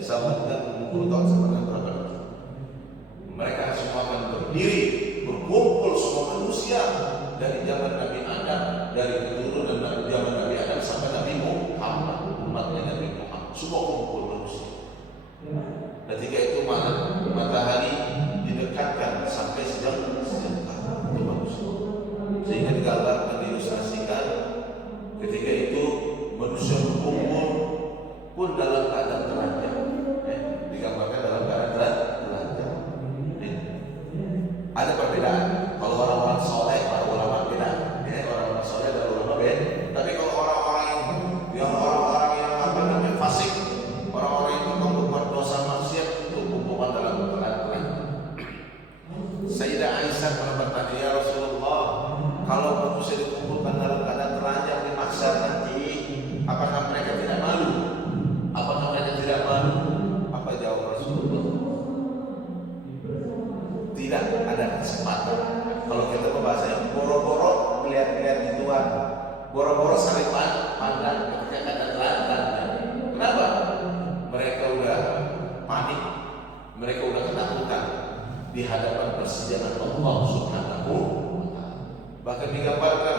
sama dengan 60 tahun sama dengan berapa tahun? Mereka semua akan berdiri, berkumpul semua manusia dari zaman Nabi Adam, dari keturunan dari zaman Nabi Adam sampai Nabi Muhammad, umatnya Nabi Muhammad, semua kumpul manusia. Ketika itu matahari didekatkan sampai sejam itu manusia, sehingga digambarkan, diilustrasikan ketika itu manusia berkumpul pun dalam keadaan telanjang, digambarkan dalam keadaan telanjang. Ada perbedaan. Kalau orang-orang soleh, para ulama beda. Orang-orang soleh dan ulama beda. Tapi kalau orang-orang yang apa namanya fasik, orang-orang yang berbuat dosa maksiat itu kumpulan dalam keadaan telanjang. Sayyidah Aisyah pernah bertanya, ya Rasulullah, kalau manusia dikumpulkan dalam keadaan telanjang di mahsyar nanti, apakah mereka tidak malu? Apakah mereka tidak malu? Apa jawab Rasulullah? Tidak ada kesempatan. Kalau kita membahasnya, boro-boro melihat-lihat gituan, boro-boro saling pandang ketika keadaan telanjang. Kenapa? Mereka udah panik, mereka udah ketakutan di hadapan persidangan Allah Subhanahu wa Ta'ala. Bahkan digambarkan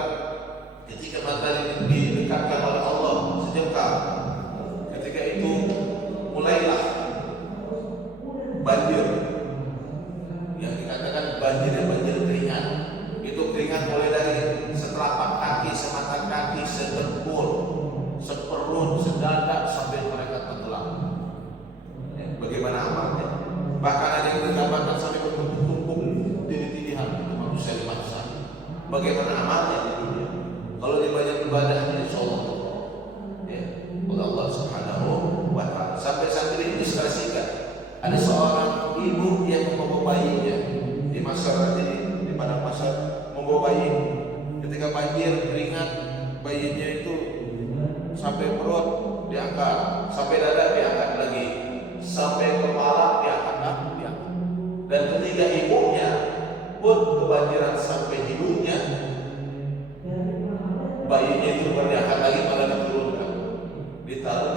ketika matahari didekatkan oleh Allah sejengkal, ketika itu mulailah banjir, yang dikatakan banjir keringat. Itu keringat mulai dari setelapak kaki, semata kaki, sedengkul, seperut, sedada sampai mereka tenggelam. Bagaimana amalnya? Bahkan ada yang digambarkan sampai bertumpuk-tumpuk tindih-tindihan itu manusia di masa. Bagaimana amalnya di dunia? Kalau dia banyak ibadahnya, insya Allah oleh Allah Subhanahu wa Ta'ala. Sampai ini disekrasikan. Ada seorang ibu yang membawa bayinya di masyarakat ini, di padang pasar, membawa bayi. Ketika banjir keringat, bayinya itu sampai perut diangkat, sampai dada diangkat lagi, sampai kepala diangkat. Dan ketika ibunya pun kebanjiran sampai hidungnya, bayinya itu diangkat lagi, malah diturunkan, ditaruh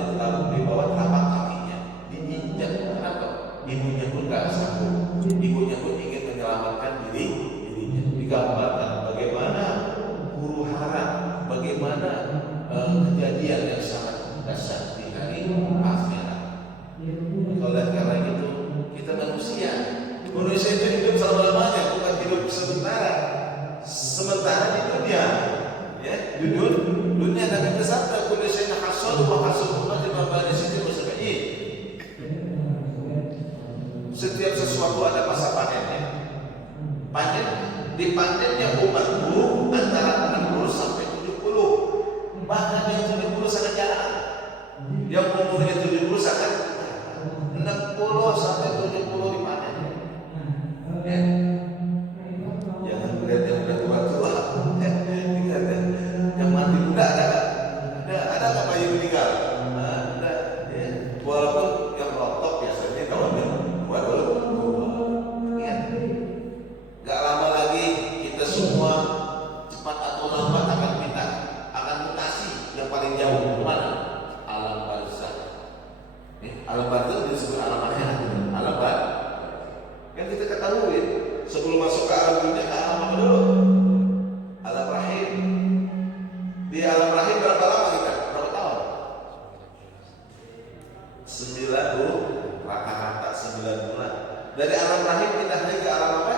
di bawah telapak kakinya, diinjak. Kenapa? Ibunya pun gak sanggup. Ibunya pun ingin menyelamatkan dirinya. Digambarkan bagaimana huru hara, bagaimana kejadian yang sangat dahsyat di hari akhirat. Oleh karena itu kita manusia itu hidup selama-lamanya, bukan hidup sementara. Sementara di dunia, ya, di dunia Nabi bersabda, kullu syai'in hasan wa hasan ummati ma ba'da sittin wa sab'in. Setiap sesuatu ada masa panennya. Panen, dipanennya umatku antara 60 sampai 70. Bahkan yang 70 sangat jarang. Yang umurnya 70 sangat 60 sampai 70 dipanen. Ya. Jangan melihat yang udah tua-tua. Yang mati muda ada nggak bayi meninggal? Ada. Ya. Walaupun yang rotok biasanya kalau dia tua dulu. Ya. Gak lama lagi kita semua cepat atau lambat akan mutasi yang paling jauh kemana? Alam barzakh. Alam barzakh disebut alam akhirat. Alam barzakh. Yang kita ketahui sebelum masuk ke alam dunia, ke alam apa dulu? Alam rahim. Di alam rahim berapa lama kita? Berapa tahun? 9 rata-rata 9 bulan. Dari alam rahim kita naik ke alam apa?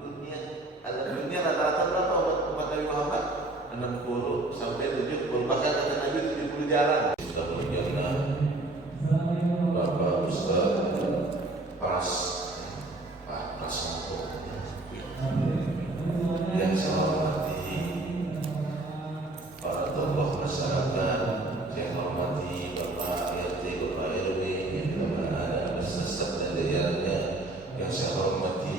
Dunia. Alam dunia rata-rata berapa umat Nabi Muhammad? 60 sampai 70. Bahkan kata Nabi 70 jalan. Sudah berjalan. Bapak Ustaz Pras yang saya hormati para tokoh masyarakat, yang hormati Bapak RT, Bapak RW, yang mana ada beserta dan jajarannya, yang saya hormati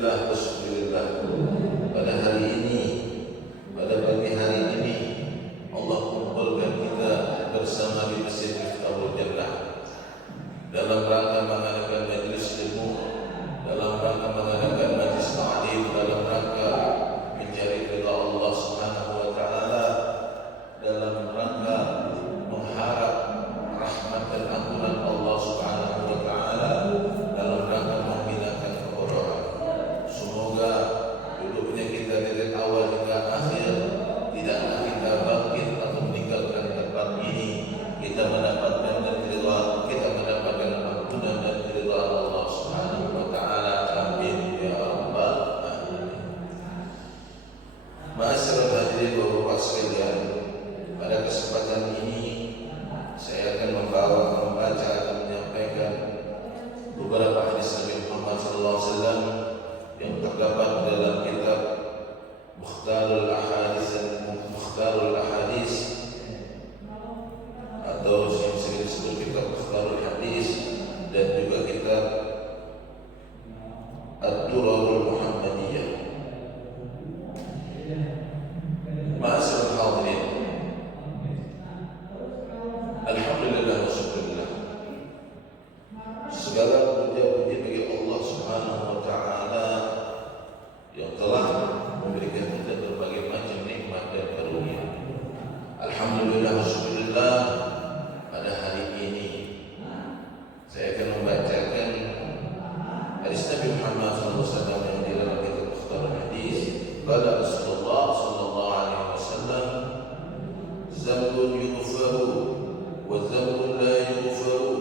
Alhamdulillah wa pada hari ini, pada pagi hari ini Allah kumpulkan kita bersama di Masjid Miftahul Jannah dalam rangka mengadakan majlis ilmu, dalam rangka mengadakan majlis ta'lim, dalam rangka mencari ridha Allah Subhanahu wa taala, dalam rangka mengharap rahmat dan ampunan Allah Subhanahu wa taala, dalam rangka menghilangkan kebodohan. Semoga hidupnya kita dari awal hingga akhir tidaklah kita bangkit atau meninggalkan tempat ini kita mendapatkan ridha, kita mendapatkan ampunan dan ridha Allah Subhanahu wa taala. Amin ya rabbal alamin. Ma'asyiral hadirin wa bapak sekalian, pada kesempatan ini saya akan membaca dan menyampaikan beberapa hadis Nabi Muhammad SAW yang terdapat dalam kitab Mukhtarul Ahadis atau yang sering disebut kitab Mukhtarul Hadis, dan juga kitab Ad-Durarul Muhammadiyah. Ma'asyiral hadirin, alhamdulillah wa syukurillah, segala puja-puji bagi Allah Subhanahu wa taala yang telah memberikan kita berbagai macam nikmat dan karunia. Alhamdulillah wa syukurillah, pada hari ini saya akan membacakan hadis Nabi Muhammad SAW yang di dalam kitab Mukhtarul Hadis. Qala Rasulullah sallallahu alaihi wasallam, "Dzambun yughfaru wa dzambun la yughfaru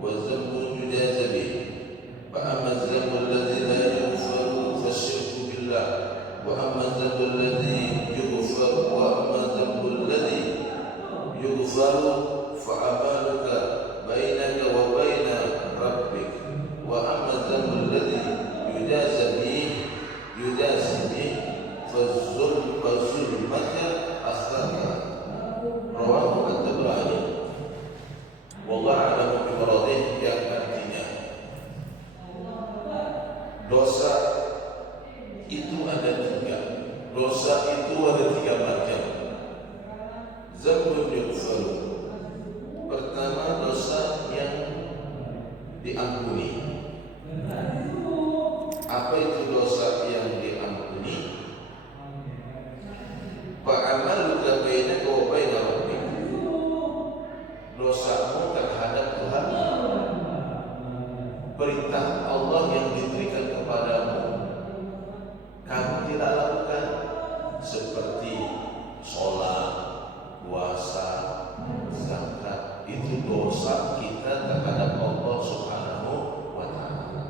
wa dzambun yujaza bih. Fa amma dzambu alladhi la yughfaru fasyirku billah wa amma dzambu alladhi yughfaru wa amma dzambu alladhi yughfaru fa amaluka bainaka wa baina rabbik wa amma dzambu alladhi yujaza bih fazulmaka akhaka." Rawahu At-Tabrani. Wallahu a'lamu bi muradih, yang artinya dosa itu ada tiga. Dosa itu ada tiga macam. Dzambun yughfaru, pertama dosa yang diampuni. Apa itu dosa yang diampuni? Fa'amaluka bainaka wa baina rabbik, dosamu terhadap Tuhan, perintah Allah yang diberikan kepadamu kamu tidak lakukan, seperti sholat, puasa, zakat. Itu dosa kita terhadap Allah Subhanahu wa ta'ala.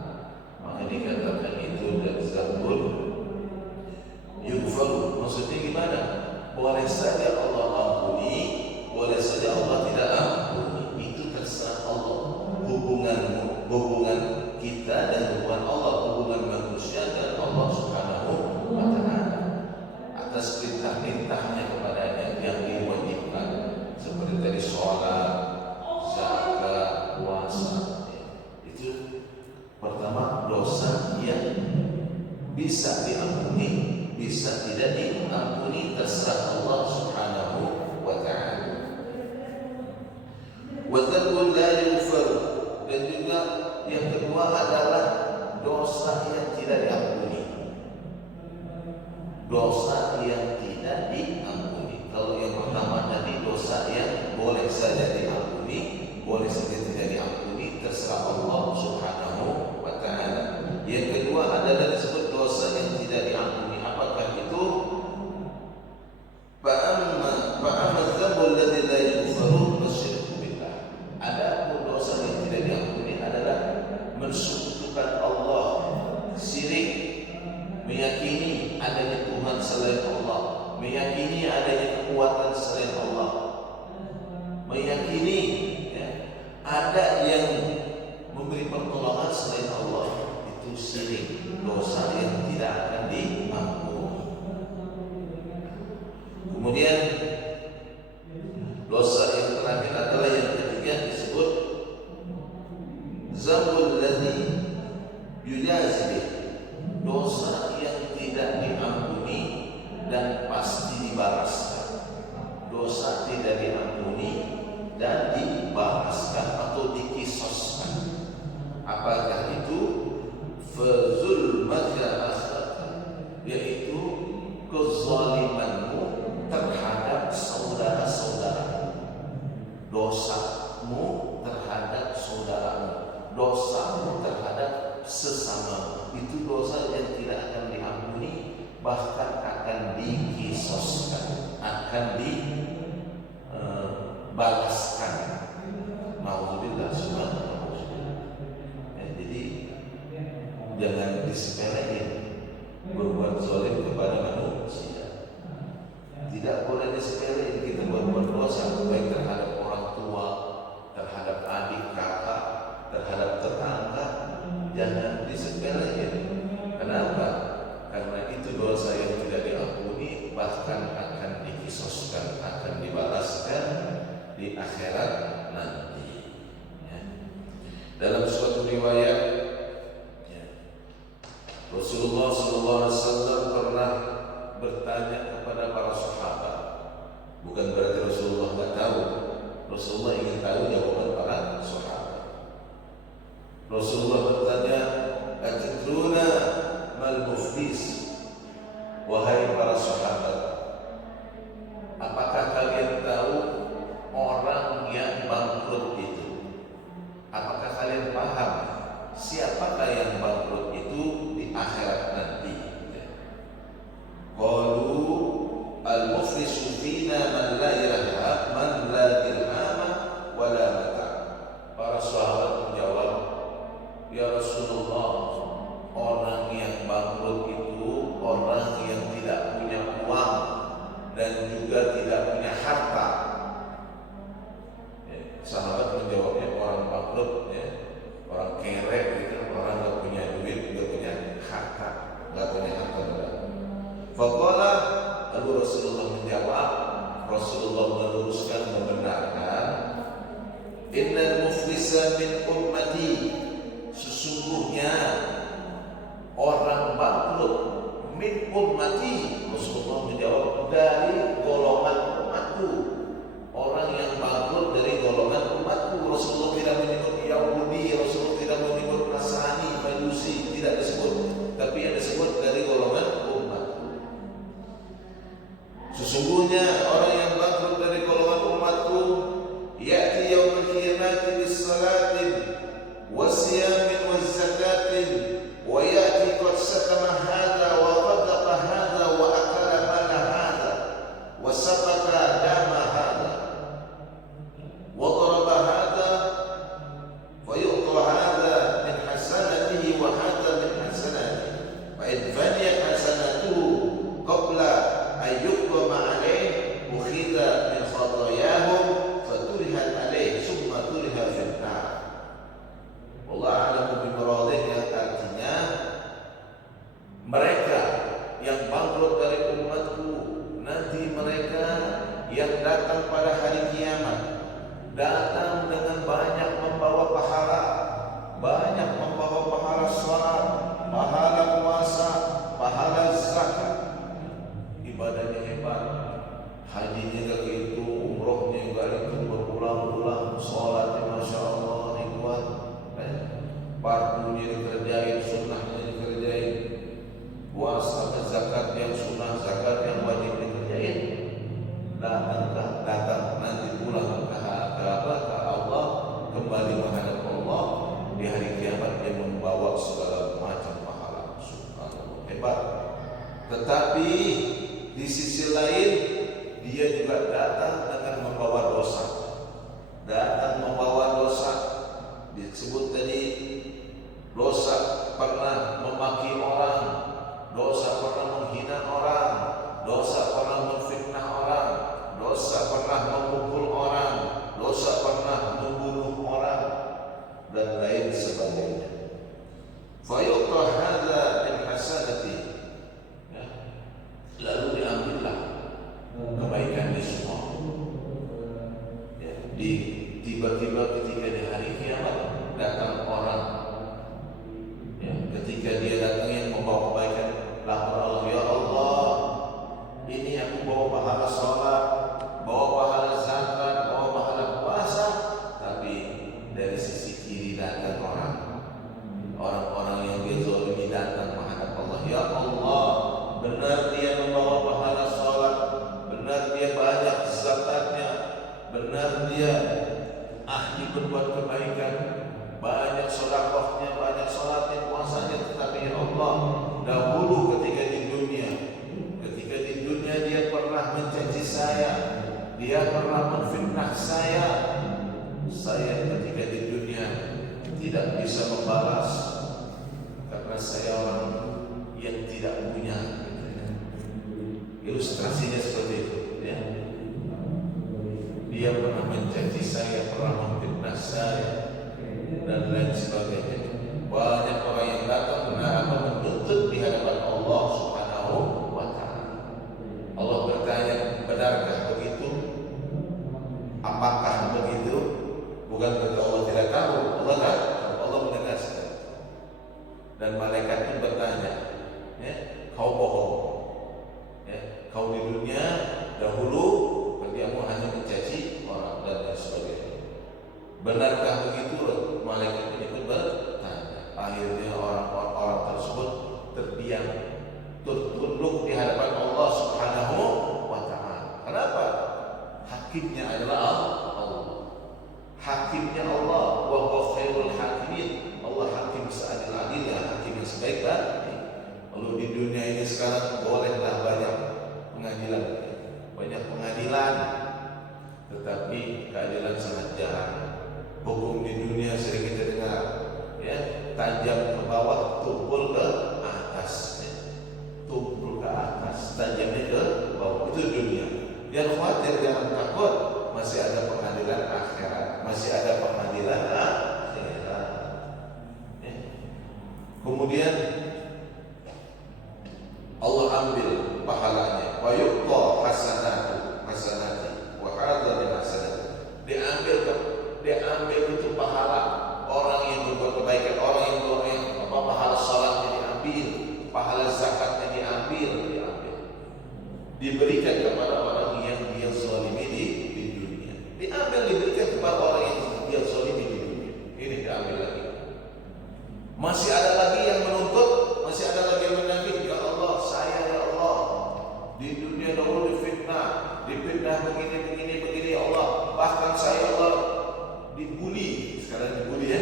Maka dikatakan itu dan dzambun yughfaru. Maksudnya gimana? Boleh saja Allah ampuni, boleh saja Allah tidak ampuni. Itu terserah Allah. Hubungan kita dan hubungan Allah, hubungan manusia dan Allah Subhanahu wa ta'ala atas perintah-perintahnya kepadanya yang diwajibkan, seperti tadi sholat, zakat, puasa. Itu pertama dosa yang bisa diampuni, bisa tidak diampuni, terserah Allah Subhanahu wa ta'ala. Wa dzambun la yughfar, dan juga yang kedua adalah dosa yang tidak diampuni. Dosa yang tidak diampuni. Kalau yang pertama tadi dosa yang boleh saja diampuni, boleh saja tidak diampuni, terserah Allah Subhanahu wa ta'ala. Yang kedua adalah disebut dosa yang tidak diampuni. Apakah itu? Fa'amma dzambu alladhi la yughfaru fasyirku billah. Adapun dosa yang tidak diampuni adalah mensekutukan Allah, syirik, meyakini adanya Tuhan selain Allah, meyakini adanya kekuatan selain Allah, meyakini ada yang memberi pertolongan selain Allah. Itu syirik, dosa yang tidak akan diampuni. Kemudian dosa yang terakhir adalah yang ketiga, disebut dzambul ladzi yujazi bih, dosa yang tidak diampuni dan pasti dibalaskan. Dosa tidak diampuni dan dibalaskan atau dikisoskan. Apakah itu? Fazulmaka akhaka, yaitu kezalimanmu terhadap saudara-saudara. Dosamu terhadap saudaramu, dosamu terhadap sesamamu, itu dosa yang tidak akan diampuni, bahkan akan dikisoskan, akan dibalaskan. Nauzubillah subhanahu. Jadi jangan disepelein berbuat zalim kepada manusia. Tidak boleh disepelein kita berbuat dosa, baik terhadap orang tua, terhadap adik, kakak, terhadap tetangga. Jangan disepelein. Kenapa? Karena itu dosa yang tidak diampuni, bahkan akan dikisoskan, akan dibalaskan di akhirat nanti. Ya. Dalam suatu riwayat, ya, Rasulullah SAW pernah bertanya kepada para sahabat. Bukan berarti Rasulullah nggak tahu. Rasulullah ingin tahu jawaban para sahabat. Rasulullah bertanya, "Atadruna mal muflis?" Wahai para sahabat, apakah kalian tahu orang yang bangkrut itu? Apakah kalian paham siapakah yang bangkrut itu di akhirat nanti? Qalu al-muflisu fina man la dirham wa la mata'. Para sahabat menjawab, "Ya Rasulullah, orang yang bangkrut itu orang yang tidak punya uang dan juga tidak punya harta." Sahabat menjawabnya, orang bangkrut, ya, orang kere gitu, orang nggak punya duit, nggak punya harta, nggak punya harta benar. Faqala, lalu Rasulullah menjawab, Rasulullah meluruskan, membenarkan, innal muflisa min ummati, sesungguhnya orang bangkrut min ummati. Rasulullah menjawab, dari golongan umatku. Orang yang bangkrut dari golongan umatku. Rasulullah tidak menyebut Yahudi, Rasulullah tidak menyebut Nasrani, Majusi, tidak disebut, tapi yang disebut dari golongan umatku. Sesungguhnya orang yang bangkrut dari golongan umatku, ya'ti yaumil qiyamati bis salatin wa siyamin wa zakatin wa ya'ti qad satama hadha wa qadaqa hadha wa akala mala hadha wa sabaka dama hadha wa daraba hadha wa yu'ta hadha min hasanatihi wa hadha min hasanatihi fa in faniyat hasanatuhu qabla ayyuqama alayhi ukhidha min khatayahum faturihat alayhi summa turiha fil nar. Wallahu a'lamu bimuradih, yang artinya mereka yang bangkrut dari umatku nanti, mereka yang datang pada hari kiamat, datang dengan banyak membawa pahala, banyak membawa pahala salat, pahala puasa, pahala zakat, ibadahnya hebat, hajinya gak gitu, umrohnya gak itu, berulang-ulang, sholatnya masya Allah ribuan, fardunya dikerjain, sunnahnya dikerjain, puasa, zakat yang sunnah, zakat yang wajib dikerjain. Datang nanti pulang ke Allah, kembali menghadap Allah di hari kiamat, dia membawa segala macam pahala. Subhanallah, hebat. Tetapi di sisi lain dia juga datang dengan membawa dosa. Datang membawa dosa. Disebut tadi dosa pernah memaki orang, dosa pernah menghina orang, dosa pernah memfitnah orang, dosa pernah memukul orang, dosa pernah membunuh orang, dan lain sebagainya. Fayuqta hadza min hasanati, lalu diambillah kebaikannya semua. Tiba-tiba ketika di hari kiamat datang orang fitnah saya ketika di dunia tidak bisa membalas karena saya orang yang tidak punya, gitu ya. Ilustrasinya seperti itu, ya. Dia pernah mencaci saya, pernah memfitnah saya, dan lain sebagainya. Banyak orang yang datang menuntut di hadapan Allah Subhanahu wa Ta'ala. Allah bertanya, benarkah begitu? Apakah begitu? Bukan berarti Allah tidak tahu. Allah menegaskan. Dan malaikat pun bertanya, ya, kau bohong, ya, kau di dunia dahulu kerjamu hanya mencaci orang dan lain sebagainya. Benarkah begitu? Malaikat ini pun bertanya. Akhirnya orang-orang tersebut terdiam, tunduk di hadapan Allah Subhanahu wa Ta'ala. Kenapa? Hakimnya adalah Allah. Hakimnya Allah, wa huwa khairul hakimin. Allah hakim seadil-adilnya, hakim yang sebaik-baiknya. Lalu di dunia ini sekarang bolehlah banyak pengadilan, tetapi keadilan sangat jarang. Hukum di dunia sering kita dengar, ya, tajam ke bawah, tumpul ke atas, ya. Tumpul ke atas, tajamnya ke bawah. Itu dunia. Yang khawatir, jangan takut, masih ada pengadilan akhirat, masih ada pengadilan akhirat, ya. Kemudian Allah ambil pahalanya, wa yuqta hasanati wa hadza min hasanati. Diambil itu pahala orang yang berbuat kebaikan, orang yang pahala salatnya diambil, pahala zakatnya diambil, diberikan kepada orang yang dia zalimi di dunia. Diberikan kepada orang yang dia zalimi di dunia. Ini diambil lagi. Masih ada lagi yang menuntut, masih ada lagi yang menagih. Ya Allah, saya ya Allah, di dunia dahulu difitnah begini ya Allah. Bahkan saya Allah dibully, sekarang dibully, ya.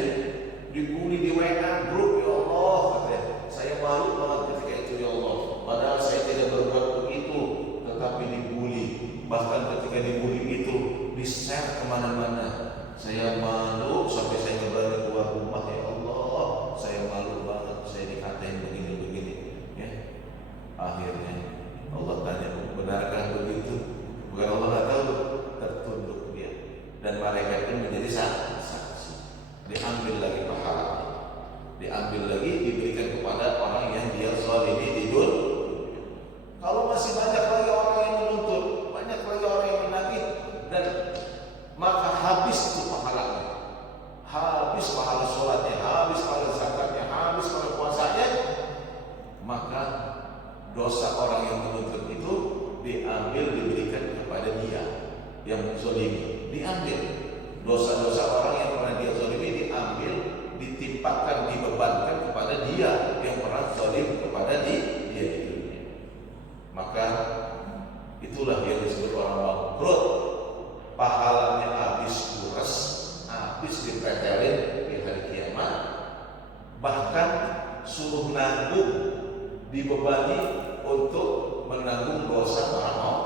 Dibully di WA grup, ya Allah, katanya. Saya malu banget ketika itu, ya Allah. Padahal saya tidak berbuat begitu, tetapi dibully. Bahkan ketika dibully itu di-share kemana-mana. Saya malu sampai saya nggak berani keluar rumah, ya Allah. Saya malu banget, saya dikatain begini, ya. Akhirnya Allah tanya, benarkah begitu? Bukan Allah nggak tahu, tertunduk dia. Dan malaikat pun menjadi saksi. Diambil lagi pahalanya, diambil lagi, diberikan kepada orang yang dia zalimi di dunia. Kalau masih banyak lagi orang yang menuntut, banyak lagi orang yang menagih, dan maka habis itu pahalanya, habis pahala sholatnya, habis pahala zakatnya, habis pahala puasanya, maka dosa orang yang menuntut itu diambil, diberikan kepada dia yang zalimi. Diambil dosa-dosa orang yang pernah dia zalimi, diambil, ditimpakan, dibebankan kepada dia yang pernah zalim kepada dia di dunia. Maka itulah yang disebut orang bangkrut. Pahalanya habis kuras, habis dipretelin di hari kiamat, bahkan suruh nanggung, dibebani untuk menanggung dosa orang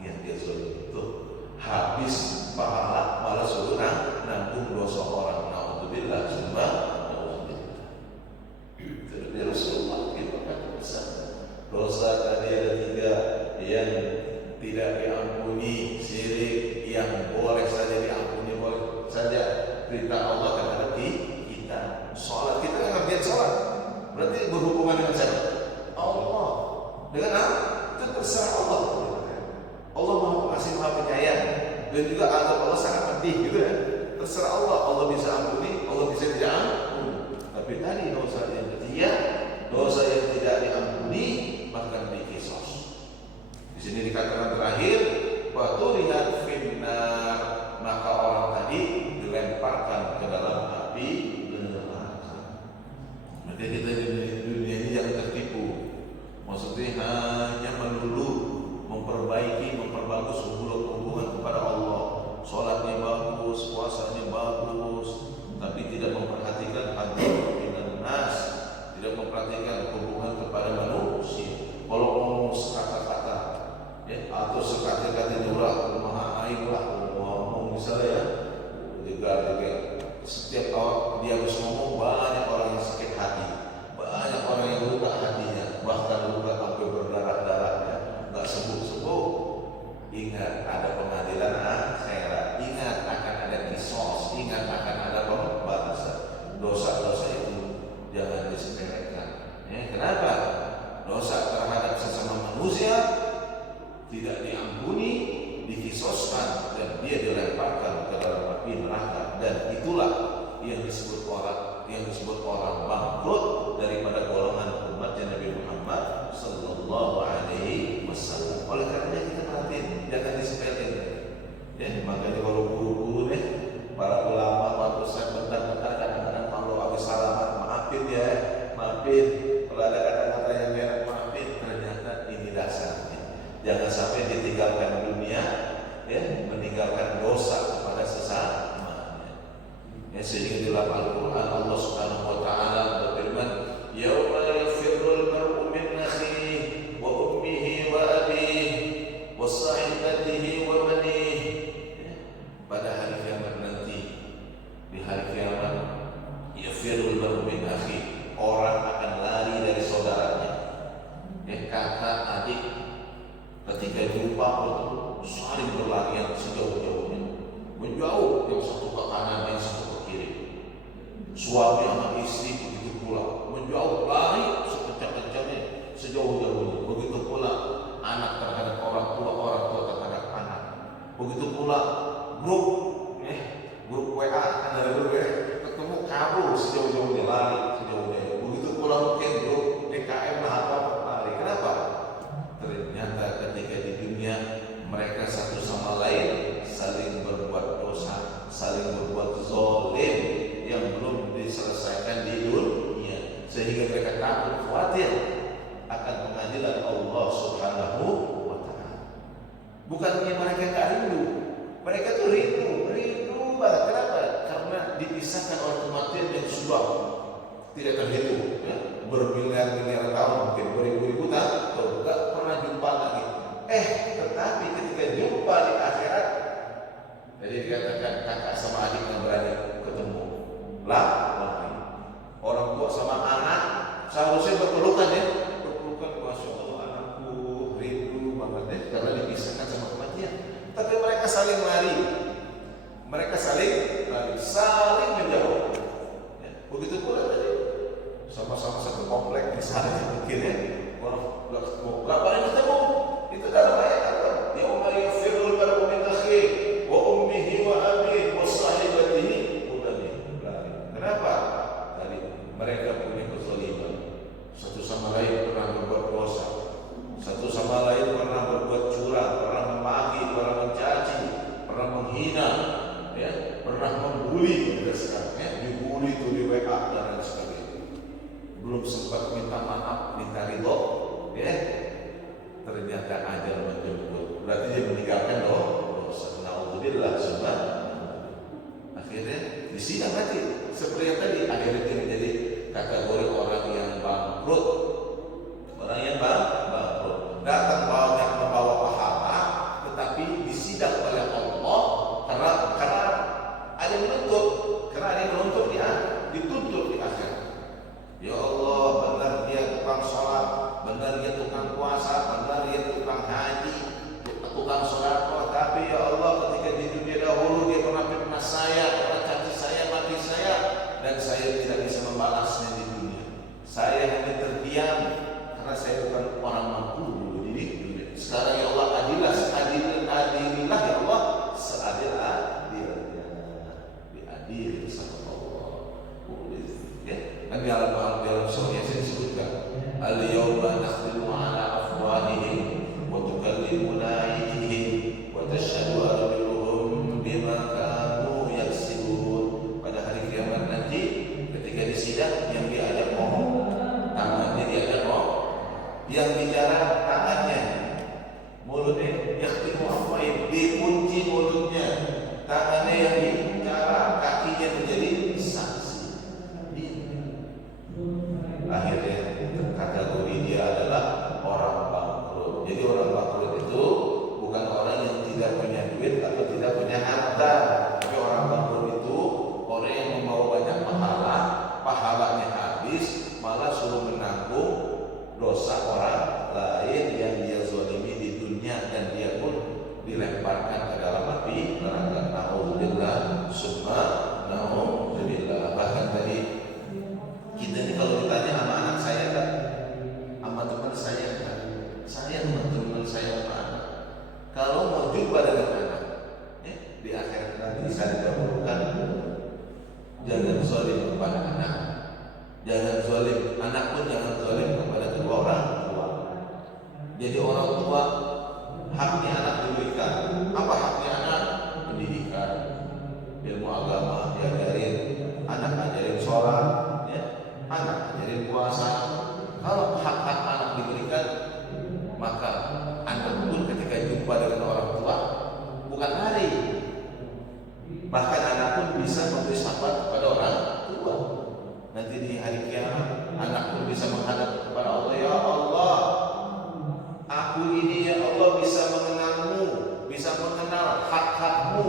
yang dia zalim itu. Habis pahala malah suruh nanggung dosa orang. Naudzubillah, summa naudzubillah. Itu Rasulullah kita kata dosa tadi ada 3 yang tidak diampuni, syirik yang boleh saja diampuni, boleh saja perintah Allah kepada kita. Sholat kita nggak ngerjain sholat, berarti berhubungan dengan siapa? Allah. Dengan apa? Itu terserah Allah. Allah Maha Pengasih, Maha Penyayang, dan juga azab Allah sangat pedih, gitu ya. Terserah Allah. Allah bisa ampuni, Allah bisa tidak ampuni. Tapi tadi dosa yang ketiga, dosa yang tidak diampuni, bahkan dikisos. Di sini dikatakan terakhir, waturihat finnar, maka orang tadi dilemparkan ke dalam api neraka. Maka kita di dunia ini jangan tertipu. Maksudnya hanya melulu memperbagus hubungan kepada Allah. Sholatnya bagus, puasanya bagus, tapi tidak memperhatikan hati nas, tidak memperhatikan hubungan kepada manusia. Kalau ngomong sekata-kata, ya, atau sekata-kata nyurah, maha aib lah, misalnya ya, juga setiap dia habis ngomong banyak orang yang sakit hati, banyak orang yang luka hatinya, bahkan luka sampai berdarah-darah ya, nggak sembuh-sembuh. Ingat ada pengadilan akhirat, ingat akan ada kisos, ingat akan ada pembalasan. Dosa-dosa itu jangan disepelekan. Ya, kenapa? Dosa terhadap sesama manusia tidak diampuni, dikisoskan, dan dia dilemparkan ke dalam api neraka. Dan itulah yang disebut orang bangkrut daripada golongan umatnya Nabi Muhammad Sallallahu Alaihi Wasallam. Oleh karenanya kita perhatiin, jangan disepelekan. Ya, makanya kalau guru-guru nih, para ulama, para ustaz bentar-bentar kadang-kadang kalau habis salaman maafin ya, maafin. Kalau ada kata-kata yang merah maafin, ternyata ini dasarnya. Jangan sampai ditinggalkan dunia, ya, meninggalkan dosa kepada sesama. Ya, sehingga di dalam Al-Quran Allah Subhanahu Wa Taala berfirman, "Yauma yafirrul mar'u min akhihi wa ummihi wa abihi wa sahibatihi wa banihi." Pada hari kiamat nanti, di hari kiamat, yafirrul mar'u min akhihi, orang akan lari dari saudaranya. Ya, kakak, adik, ketika jumpa saling berlarian sejauh-jauhnya, menjauh, yang satu ke kanan, yang satu ke kiri. Suami sama istri begitu pula, menjauh, lari sekencang-kencangnya, sejauh-jauhnya. Begitu pula anak terhadap orang tua terhadap anak. Begitu pula grup WA, kan ada grup ya, ketemu kabur sejauh-jauhnya, lari sejauh-jauhnya. Begitu pula mungkin grup DKM lah apa lari. Kenapa? Ternyata ketika di dunia mereka satu sama lain saling berbuat dosa, saling berbuat zalim yang belum diselesaikan di dunia, sehingga mereka takut, khawatir akan pengadilan Allah Subhanahu Wa Taala. Bukannya mereka nggak rindu, mereka tuh rindu banget. Kenapa? Karena dipisahkan oleh kematian yang sudah tidak terhitung, ya, bermiliar-miliar tahun, mungkin beribu-ribu tahun, nggak pernah jumpa lagi. Tetapi ketika jumpa di akhirat, jadi dikatakan kakak sama adik yang berani ketemu, lah, orang tua sama anak seharusnya berpelukan ya, berpelukan, masya Allah anakku rindu banget ya, karena dipisahkan sama kematian. Tapi mereka saling lari, saling menjauh. Ya, begitu pula tadi, sama-sama satu komplek misalnya mungkin ya, nggak pernah ketemu. Itu dalam ayat apa? Yauma yafirrul mar'u min akhihi wa ummihi wa abihi wa sahibatihi wa banihi. Kenapa? Tadi mereka punya kezaliman. Satu sama lain pernah berbuat dosa. Satu sama lain pernah berbuat curang, pernah memaki, pernah mencaci, pernah menghina, ya, pernah membuli. Sekarang ya, dibuli itu di WA dan lain sebagainya. Belum sempat minta maaf, minta ridho, ya. Ternyata ajal menjemput. Berarti dia meninggalkan dosa. Naudzubillah subhan. Akhirnya disidang mati. Seperti yang tadi, akhirnya dia menjadi kategori orang yang bangkrut. Orang yang bangkrut. Datang banyak membawa pahala, tetapi disidang oleh Allah karena ada yang menuntut. Karena ada yang menuntut dia dituntut di akhirat. Ya Allah, benar dia tukang sholat, benar dia tukang puasa, benar dia tukang haji, tukang sholat. Tapi ya Allah, ketika di dunia dahulu dia pernah fitnah saya, pernah caci saya, maki saya, dan saya tidak bisa membalasnya di dunia. Saya hanya terdiam karena saya bukan orang mampu dulu di dunia. Sekarang ya Allah, adillah ya Allah, seadil-adilnya, diadil sama Allah. Ya, kan dalam surah Yasin disebutkan, al-yawma nakhtimu ala afwahihim wa tukallimuna aydihim wa tashhadu arjuluhum bima kanu yaksibun. Pada hari kiamat nanti ketika disidang, yang diajak ngomong tangannya, diajak ngomong, yang bicara tangannya, mulutnya yakhtimu afwahihim, dikunci mulutnya, tangannya yang bicara, kakinya menjadi saksi. Akhirnya kategori dia adalah orang bangkrut. Jadi orang bangkrut itu bukan orang yang tidak punya duit atau tidak punya harta. dosa orang lain yang dia zalimi di dunia, dan dia pun dilemparkan ke dalam api neraka. Nauzubillah summa nauzubillah. Bahkan tadi kita ini kalau ditanya sama anak saya kan, sama teman saya kan, saya sama teman saya sama anak, kalau mau jumpa dengan anak di akhirat nanti saya dikabulkan, jangan zalim kepada anak, jangan zalim anak pun jangan zalim kepada kedua orang tua. Jadi orang tua haknya anak diberikan. Apa haknya anak? Pendidikan, ilmu agama diajarin, anak ajarin sholat, ya, anak ajarin puasa. Kalau hak-hak anak diberikan, maka anak pun ketika jumpa dengan orang tua bukan lari, bahkan anak pun bisa memberi syafaat kepada orang tua. Nanti di hari kiamat anak pun bisa menghadap kepada Allah, ya Allah, aku ini ya Allah bisa mengenalmu, bisa mengenal hak-hakmu,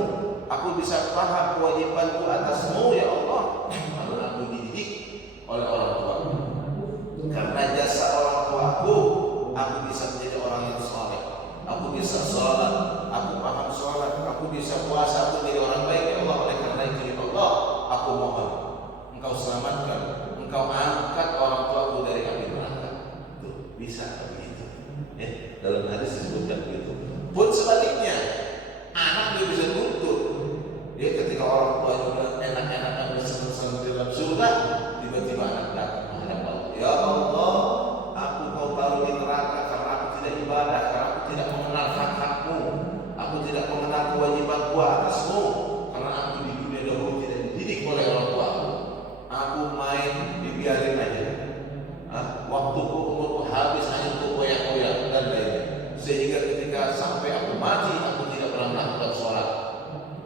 aku bisa paham kewajibanku atasmu ya Allah, karena aku dididik oleh orang tua. Karena jasa orang tuaku, aku bisa menjadi orang yang saleh, aku bisa sholat, aku paham sholat, aku bisa puasa, aku menjadi orang baik ya Allah. Oleh karena itu ya Allah, aku mohon Engkau selamatkan, Engkau angkat orang tuaku dari api neraka. Tuh, bisa begitu. Ya, dalam hadis disebutkan begitu. Pun sebaliknya, anak dia bisa tuntut. Ya, ketika orang tua juga enak-enakan bersenang-senang dalam surga, tiba-tiba anak datang menghadap Allah. Ya Allah, aku kau taruh di neraka karena aku tidak ibadah, karena aku tidak mengenal hak-hakmu, aku tidak mengenal kewajibanku atasmu, karena aku di dunia dahulu tidak dididik oleh orang tua. Aku main dibiarin aja. Waktuku, umurku habis hanya untuk koyak-koyak dan lainnya. Sehingga ketika sampai aku mati, aku tidak pernah melakukan sholat,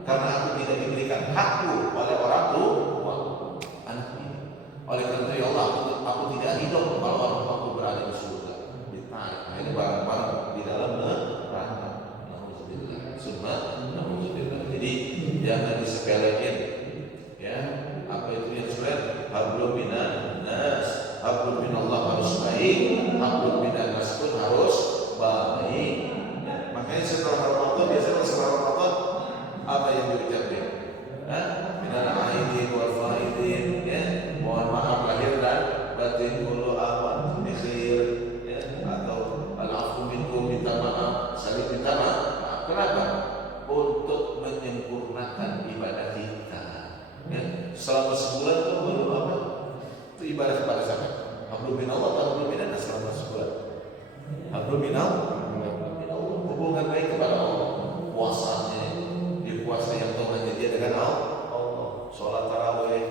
karena aku tidak diberikan hakku oleh orang tua anak ini. Oleh karena itu ya Allah, aku tidak hidup kalau orang tuaku berada di surga. Ditarik, ini barang-barang di dalam neraka. Nauzubillah. Summa nauzubillah. Jadi jangan disepelekan. Ya, apa itu yang sulit? Hablum minan nas, hablum minallah harus baik, hablum minan nas pun harus baik. Ya, makanya setelah Ramadan, biasanya setelah Ramadan apa yang diucapkan? Minal aidin wal faidin, ya, mohon maaf lahir dan batin, kullu awan khair, ya, atau al-afu minkum, minta maaf, saling minta maaf. Kenapa? Untuk menyempurnakan ibadah kita. Ya, selama sebulan itu baru apa? Itu ibadah kepada siapa? Hablum minallah atau hablum minan selama sebulan? Hablum minallah, hubungan baik kepada Allah. Puasanya, di puasa yang tahu hanya dia dengan Allah. Sholat tarawih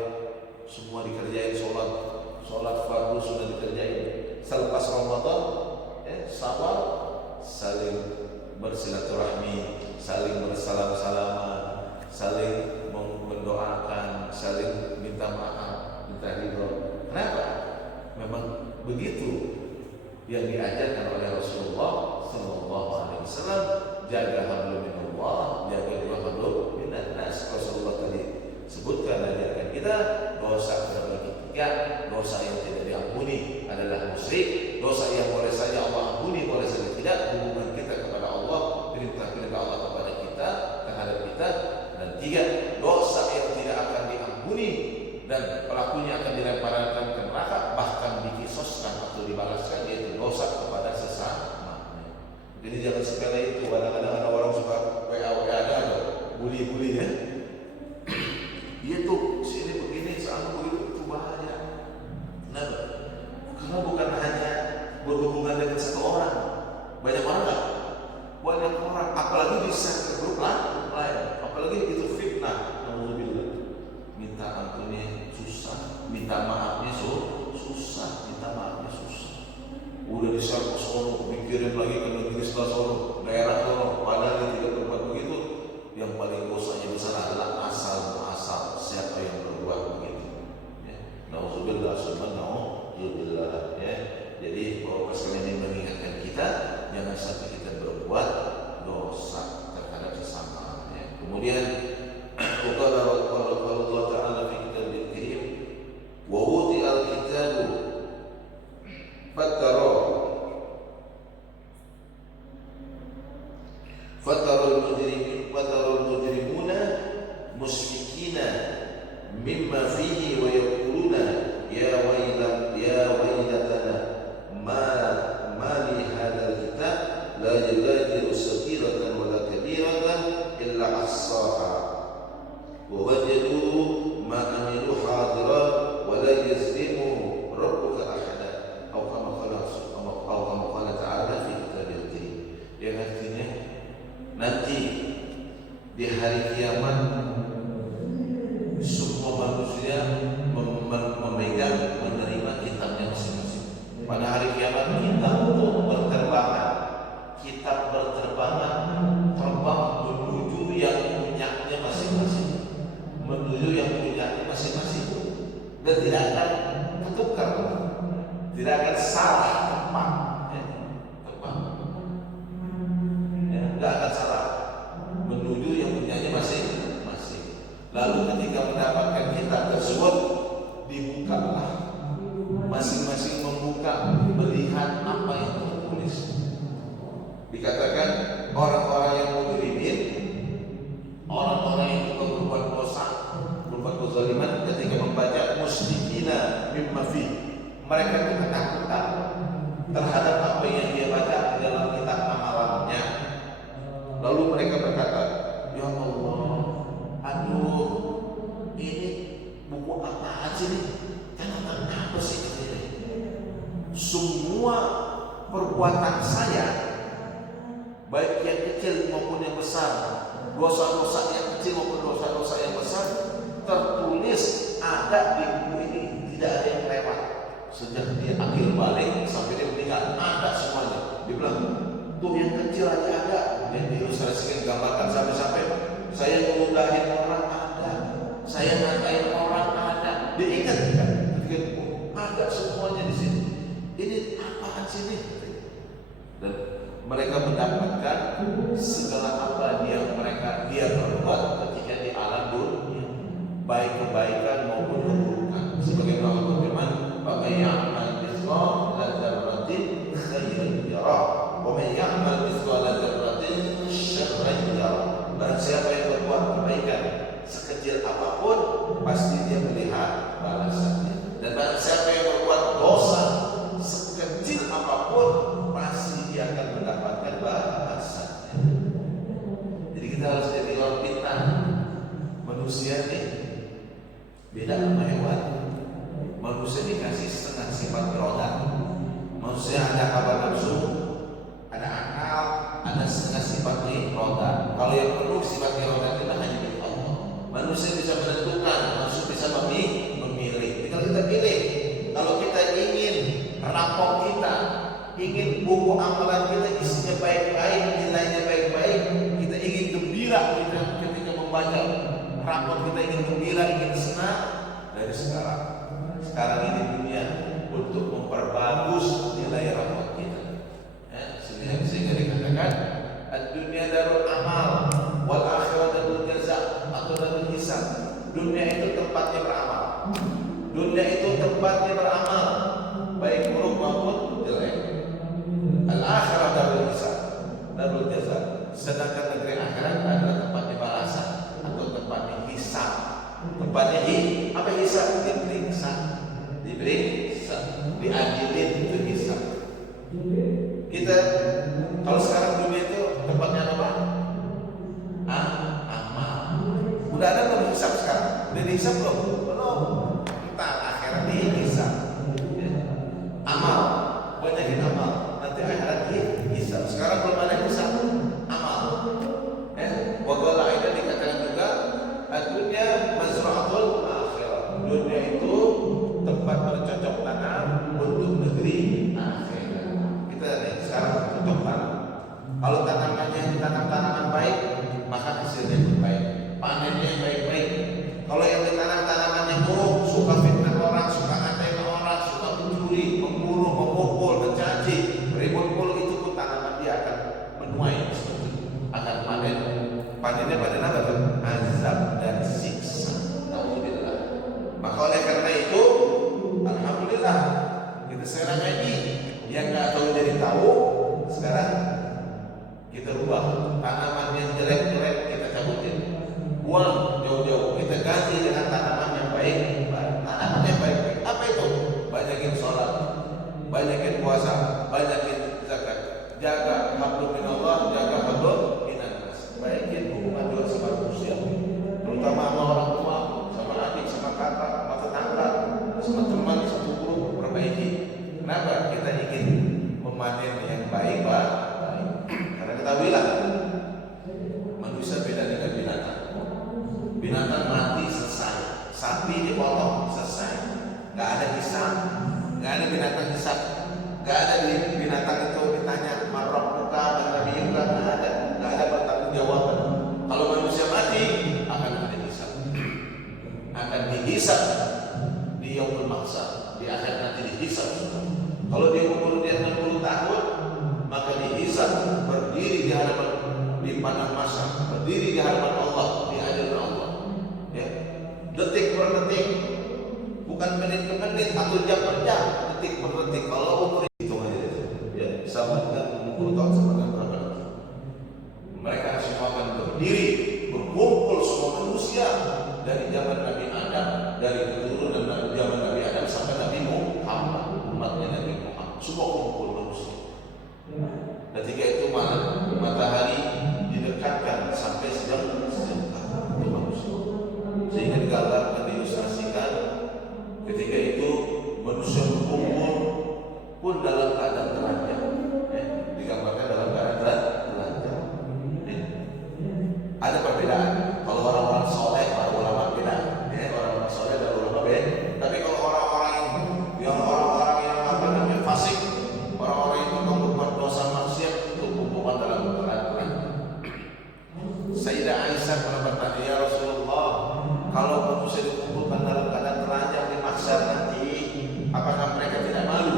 semua dikerjain, sholat fardu sudah dikerjain. Selepas Ramadan, sabar, saling bersilaturahmi, saling bersalam-salaman, saling mendoakan, saling minta maaf, minta ridho. Kenapa? Memang begitu yang diajarkan oleh Rasulullah Sallallahu Alaihi Wasallam. Jaga hablum minallah, jaga hablum minan nas. Rasulullah tadi sebutkan ajarkan kita, dosa terbagi tiga. Dosa yang tidak diampuni adalah musyrik. Dosa yang boleh saja Allah ampuni, boleh saja tidak. Hubungan kita kepada Allah, perintah-perintah Allah kepada kita, terhadap kita. Dan tiga, dosa yang tidak akan diampuni dan pelakunya akan dilemparkan ke neraka, bahkan dikisoskan atau dibalaskan, yaitu dosa kepada sesama. Jadi jangan sepele itu. Kadang-kadang ada orang suka WA ada bully ya. Dia tuh sini begini, sana begitu, itu bahaya. Kenapa? Karena bukan hanya berhubungan dengan satu orang, banyak orang nggak? Banyak orang, apalagi di satu grup lain, apalagi itu fitnah. Alhamdulillah, minta ampunnya susah, minta maafnya susah, minta maafnya susah. Udah di-share ke sono, dikirim lagi ke negeri sebelah sono, daerah sono, padahal dia tidak berbuat begitu. Yang paling dosanya besar adalah asal siapa yang berbuat begitu. Ya. Nauzubillah, summa nauzubillah. Ya. Jadi bahwa sekalian ini mengingatkan kita, jangan sampai kita berbuat dosa terhadap sesama. Ya. Kemudian Allah Ta'ala fi kitabil karim, wa wudi'al kitabu fattara pada hari kiamat kita untuk berterbangan. Kita berterbangan, terbang menuju yang punyanya masing-masing, menuju yang punyanya masing-masing, dan tidak akan bertukar, tidak akan salah tempat, tempat, tidak akan salah, menuju yang punyanya masing-masing. Lalu ketika mendapatkan kitab tersebut, dibukalah, masing-masing membuka, melihat apa yang tertulis. Dikatakan orang-orang yang mujrimin, orang-orang yang juga berbuat dosa, berbuat kezaliman, ketika membaca muslimina mimma fi, mereka itu ketakutan terhadap apa yang dia baca di dalam kitab amalannya. Lalu mereka berkata, ya Allah, aduh, ini buku apaan sih ini? Catatan apa sih ini? Semua perbuatan saya, baik yang kecil maupun yang besar, dosa-dosa yang kecil maupun dosa-dosa yang besar, tertulis ada di buku ini, tidak ada yang lewat. Sejak dia akhir balik sampai dia meninggal, ada semuanya. Dia bilang, tuh yang kecil aja ada, yang diilustrasikan, gambarkan sampai-sampai saya ngeludahin orang ada, saya ngatain orang ada. Dia ingat kan? Ada semuanya di sini. Ini apaan sih ini? Dan mereka mendapatkan segala apa yang dia perbuat ketika di alam dunia, baik kebaikan maupun keburukan. Sebagai Allah berfirman, "Wa may ya'mal mithqala dzarratin khairan yarah, wa may ya'mal mithqala dzarratin syarran yarah." Barang siapa yang berbuat kebaikan sekecil apapun, pasti dia melihat balasannya. Dan barang siapa yang berbuat dosa sekecil apapun, pasti dia akan mendapatkan balasannya. Jadi kita harus jadi orang pintar. Manusia ini beda sama hewan. Manusia dikasih setengah sifat beroda. Manusia ada hawa nafsu, ada akal, ada setengah sifat beroda. Kalau yang penuh sifat beroda kita hanya milik Allah. Manusia bisa menentukan, manusia bisa memilih. Tinggal kita pilih. Kalau kita ingin rapor kita, ingin buku amalan kita isinya baik-baik, nilainya baik-baik, kita ingin gembira kita ketika membaca rapor, kita ingin gembira, ingin senang dari sekarang ini dunia untuk memperbagus nilai rapor kita. Sehingga dikatakan dunia darul amal wal akhirat darul jaza atau darul hisab. Dunia itu tempatnya beramal. Dunia itu tempatnya beramal, baik buruk maupun jelek. Al-akhirat darul hisab, darul jaza. Sedangkan negeri akhirat adalah tempatnya balasan atau tempatnya hisab. Tempatnya apa hisab? Diperiksa, diadilin, itu hisab. Kita kalau sekarang dunia itu tempatnya apa? Amal. Udah ada belum hisab sekarang? Udah dihisab belum? Belum. Kita akhirat dihisab. Amal, banyakin amal. Nanti akhirat dihisab. Sekarang belum ada hisab amal. Waqala aidan dikatakan juga dunia mazra'atul akhirah. Dunia itu tempat bercocok tanam untuk negeri akhirat. Kita nih sekarang cocok tanam. Kalau tanamannya ditanam tanaman baik, maka hasilnya pun baik, panennya baik-baik. Kalau yang ditanam tanaman yang buruk, suka fitnah orang, suka ngatain orang, suka mencuri, membunuh, memukul, mencaci, ribut mulu, itu pun tanaman dia akan menuai, akan panennya pada apa tuh? Azab dan siksa. Alhamdulillah. Maka oleh karena itu, alhamdulillah kita sekarang ini yang nggak tahu jadi tahu, sekarang kita rubah. Tanaman yang jelek-jelek kita cabutin, buang jauh-jauh, kita ganti dengan tanaman yang baik. Tanaman yang baik, apa itu? Banyakin sholat, banyakin puasa, banyakin zakat, jaga hablum minallah, jaga hablum minannas. Baikin hubungan juga sama manusia, terutama sama orang tua, sama adik, sama kakak, sama tetangga, sama teman, satu guru, perbaiki. Kenapa? Kita ingin memanen yang baik, Pak. Karena ketahuilah, manusia beda dengan binatang. Binatang mati selesai, sapi dipotong selesai, nggak ada hisab, nggak ada binatang hisab. Nggak ada di binatang itu ditanya marah muka, mana biuka, nggak ada pertanggung jawaban. Kalau manusia mati akan ada hisab, akan dihisab di yaumul mahsyar, di akhir nanti dihisab. Kalau dia umur dia 60 tahun, maka dihisab, berdiri di hadapan, di padang mahsyar, berdiri di hadapan Allah, di hadapan Allah. Ya. Detik per detik, bukan menit ke menit atau jam per jam, detik per detik. Kalau umur itu ya, sama dengan 60 tahun sama dengan berapa? Mereka semua akan berdiri, berkumpul semua manusia dari zaman Nabi Adam, dari keturunan dari zaman Nabi Adam sampai Nabi Muhammad, umatnya Nabi Muhammad, semua kumpul manusia. Ketika itu matahari didekatkan sampai sedang itu manusia, sehingga digambarkan, diilustrasikan ketika itu manusia berkumpul pun dalam keadaan telanjang, digambarkan dalam keadaan telanjang. Ada perbedaan. Kalau orang-orang soleh, para ulama beda. Orang-orang soleh dan ulama beda. Tapi kalau orang-orang yang apa namanya fasik, orang-orang yang berbuat dosa maksiat itu kumpulkan dalam keadaan telanjang. Sayyidah Aisyah pernah bertanya, ya Rasulullah, kalau manusia dikumpulkan dalam keadaan telanjang di mahsyar nanti, apakah mereka tidak malu?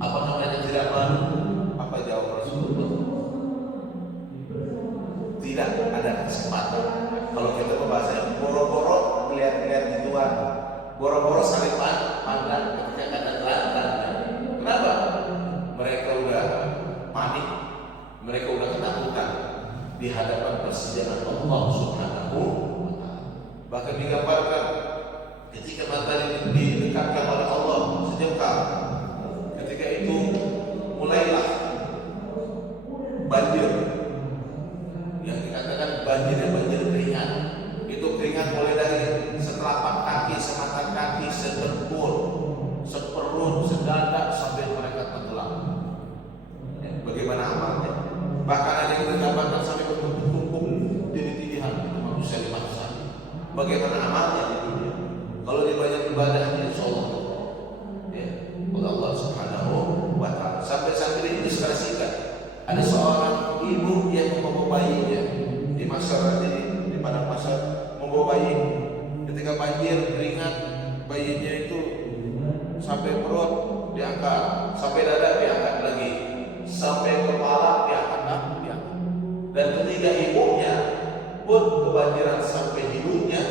Apakah mereka tidak malu? Apa jawab Rasulullah? Tidak ada kesempatan. Kalau kita membahasnya, boro-boro melihat-lihat gituan, boro-boro saling pandang ketika ada telanjang. Kenapa? Mereka udah panik, mereka udah ketakutan di hadapan persidangan Allah Subhanahu wa Ta'ala. Bahkan digambarkan ketika matahari didekatkan oleh Allah sejengkal, ketika itu mulailah banjir, yang dikatakan banjir keringat. Itu keringat mulai dari setelapak kaki, semata kaki, sedengkul, seperut, sedada sampai mereka tenggelam. Bagaimana amalnya? Bahkan ada yang digambarkan sampai bertumpuk-tumpuk tindih-tindihan itu manusia di mahsyar. Bagaimana amalnya di dunia? Kalau dia banyak ibadahnya, insya Allah ya, oleh Allah Subhanahu wa Ta'ala. Sampai ini diilustrasikan. Ada seorang ibu yang membawa bayinya di mahsyar, di padang mahsyar, membawa bayi. Ketika banjir keringat, bayinya itu sampai perut diangkat, sampai dada diangkat lagi, sampai kepala diangkat. Dan ketika ibunya pun kebanjiran sampai hidungnya,